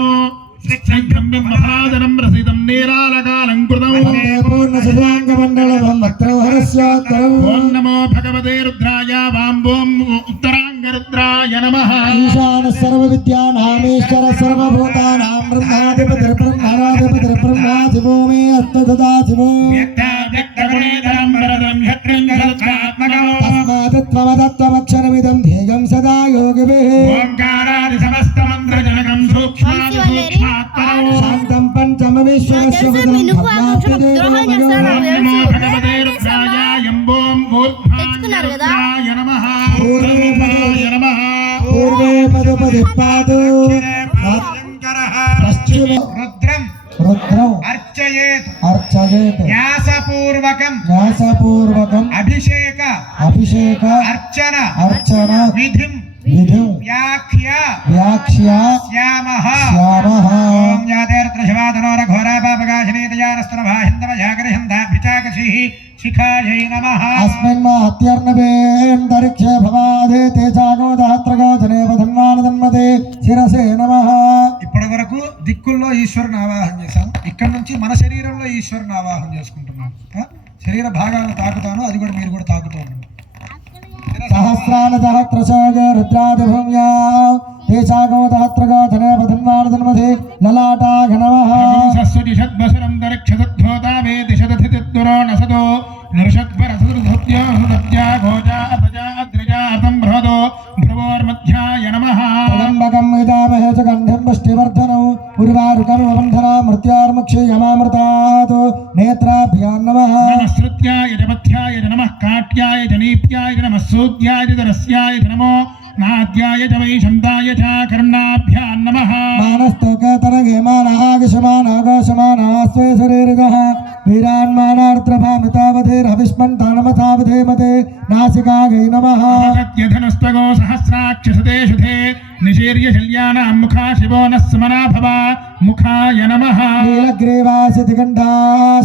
శంఖం మహాదనం రసితం నీరాలకాలంకృతం పూర్ణశశాంగమండలం వక్రవహరస్యోత్తరం. ఓం నమో భగవతే రుద్రాయ వాంబోం ఉత్తరాంగరుద్రాయ నమః. ఈశాన సర్వవిద్యానామీశ్వర సర్వభూతానాం బ్రహ్మాధిపతిర్బ్రహ్మణాధిపతిర్బ్రహ్మా శివో మే అస్తదదా శివో వ్యక్తగుణేతరం వరదం యత్రింగలత్వాత్మకం తస్మాత్త్వమతత్వమక్షరమిదం ధ్యేయం సదా యోగిభిః. ఓంకారాది సమస్తమంత్రజనకం సూక్ష్మాత్మరం శాంతం పంచమమీశ్వరస్య పదం నమో భగవతే రుద్రాయ యంబోం ఊర్ధ్వాయ నమః. పూర్వే నమః. పూర్వే పదపది పాదో పశ్చిమ రుద్రం రుద్రం అర్చయేత్ అర్చయేత్ న్యాసపూర్వకం న్యాసపూర్వకం అభిషేక అభిషేక అర్చన అర్చన విధిం విధిం వ్యాఖ్య వ్యాఖ్య శ్యామః శ్యామః. ఓం యాదేర్త్ర శివాధనోర ఘోరాపాపగాశినీ దయానస్తన భాహిందవ జాగరిహందాభిచాకషిః శిఖాయై నమః. అస్మిన్ మాత్యర్ణవేంతరిక్షే భవాదే తేజాగోదాత్రగోచనేవ ధన్వానధన్మతే శిరసే నమః. ఇప్పటి వరకు దిక్కుల్లో ఈశ్వరుని ఆవాహన చేశాం. ఇక్కడ నుంచి మన శరీరంలో ఈశ్వరుని ఆవాహన చేసుకుంటున్నాం. శరీర భాగాలను తాకుతాను, అది కూడా మీరు కూడా తాకుతూ ఉండండి. సహస్రాన సహస్రశోగ రుద్రాదిభూమ్యా దేశాగోదాత్రగోచనేవ ధన్వానధన్మతే లలాటాయ నమః. సస్వదిషద్వసరం దరక్షసద్భోతా మే దిశదధితిద్దురో నసదో నృషద్వరసదృధృత్యో హృదత్యా భోజా అతజా అద్రిజా అతం బృహదో భ్రువోర్మధ్యాయ నమః. త్రయంబకం యజామహే చ గంధం పుష్టివర్ధనం ఉర్వారుకమివ బంధనా మృత్యోర్ముక్షీయమామృతాత్ నేత్ర नमः नमः श्रुत्याय च पथ्याय च नमः काट्याय च नीप्याय च नमः सूद्याय च रस्याय च नमो नाद्याय च वैशन्ताय च कर्णाभ्यां नमः मानस्तोकतरगे मानागशमानागशमाना स्वे शरीरगः वीरान्मानार्त्रभामितावधेरविष्मन्तानमथावधेमते नासिकागै नमः सत्यधनुस्त्वगो सहस्राक्षसते शुधे निशीर्य शल्यानां मुखा शिवो नः समना भव मुखाय नमः नीलग्रीवासितिगण्डा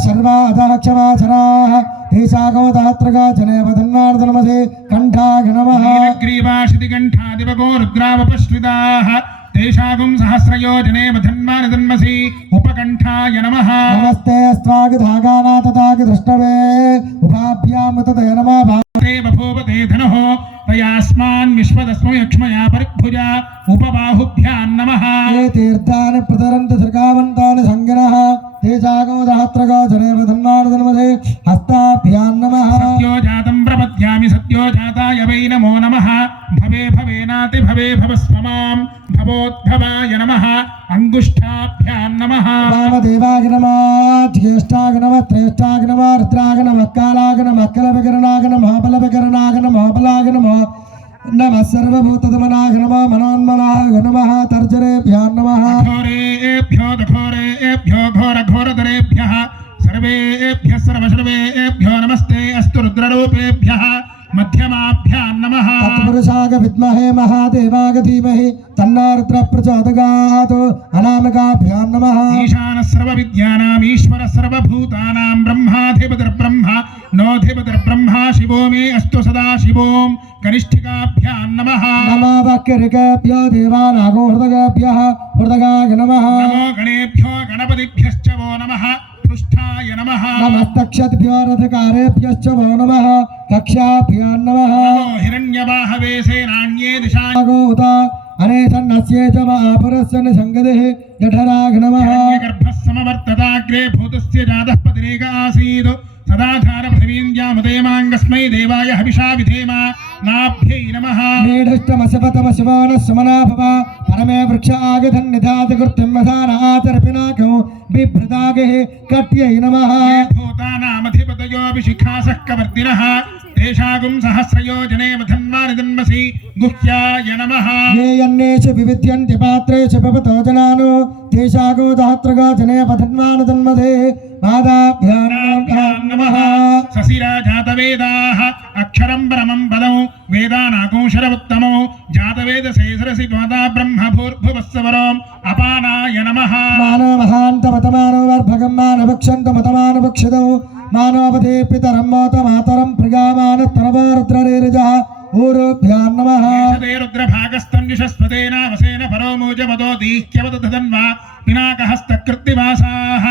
सर्वाधः क्षमाचराः देशागमदात्रगा जनेवधन्वार्धनमसे कण्ठाग नमः नीलग्रीवाशितिकण्ठादिवगो रुद्रावपश्रिताः तेषागुं सहस्रयोजने वधन्मानिधन्मसि उपकण्ठाय नमः नमस्ते अस्त्वागधागानाथतागदृष्टवे उपाभ्यामुतते नमः ते बभूवते धनुः तयास्मान् विश्वदस्मै यक्ष्मया परिभुजा उपबाहुभ्यां नमः ये तीर्थानि प्रतरन्ति श्रृगावन्तानि सङ्गिनः तेषागमदात्रगा जनेवधन्वार्धनमसे हस्ताभ्यां नमः सत्यो जातं प्रपद्यामि सत्यो जाताय वै नमो नमः भवे भवेनाति भवे भवस्वमां भवोद्भवाय नमः अङ्गुष्ठाभ्यां नमः वामदेवाय नमः ज्येष्ठाय नमः त्रेष्ठाय नमः रुद्राय नमः कालाय नमः कलविकरणाय नमः बलविकरणाय नमः बलाय नमः नमः सर्वभूतदमनाय नमः मनोन्मनाय नमः तर्जनेभ्यां नमः घोरेभ्यो दघोरेभ्यो घोरघोरधरेभ्यः सर्वेभ्यः सर्वसर्वेभ्यो नमस्ते अस्तु रुद्ररूपेभ्यः मध्यमाभ्यां नमः तत्पुरुषाय विद्महे महादेवाय धीमहि तन्नो रुद्रः प्रचोदयात् अनामिकाभ्यां नमः ईशानः सर्वविद्यानाम् ईश्वरः सर्वभूतानां ब्रह्माधिपतिर्ब्रह्म नोऽधिपतिर्ब्रह्मा शिवो मे अस्तु सदा शिवों कनिष्ठिकाभ्यां नमः नमः वाक्यऋकेभ्यो देवानागो हृदयेभ्यः हृदयाय नमः नमो गणेभ्यो गणपतिभ्यश्च वो नमः पृष्ठाय नमः नमस्तक्षद्भ्यो रथकारेभ्यश्च वो नमः कक्षाभ्यां नमः नमो हिरण्यवाहवे सेनान्ये दिशाय गोत अनेतन्नस्ये च महापुरस्य निसङ्गतिः जठराग नमः गर्भः समवर्तताग्रे भूतस्य जातः पतिरेक आसीत् सदाधार पृथिवीन्द्यामुदयमाङ्गस्मै देवाय हविषा विधेम नाभ्यै नमः नीढिष्टमशपतमशिवानः सुमना भव परमे वृक्ष आगधन्निधाति कृत्तिं मधानाचरपिनाकौ बिभ्रतागिः कट्यै नमः भूतानामधिपतयोऽभिशिखासः कवर्तिनः तेषागुं सहस्रयोजने वधन्वानिधन्मसि गुह्याय नमः ये यन्नेषु विविध्यन्ति पात्रेषु पिबतो जनानो तेषागो दात्रगो जने वधन्वानिधन्मसे पादाभ्यां नमः सशिरा जातवेदाः अक्षरं परमं पदौ वेदानाकौशरमुत्तमौ जातवेदसे सरसि त्वदा ब्रह्म भूर्भुवस्सवरोम् अपानाय नमः मानो महान्तमतमानो वर्भगं मानवक्षन्तमतमानवक्षितौ मानवपदे पितरं मातरं प्रियामानस्तनवरुद्ररेरजः ऊरुभ्यां नमः ते रुद्रभागस्तं युषस्वतेनावसेन परो मोजमदो दीह्यवदधन्वा पिनाकहस्तकृत्तिवासाः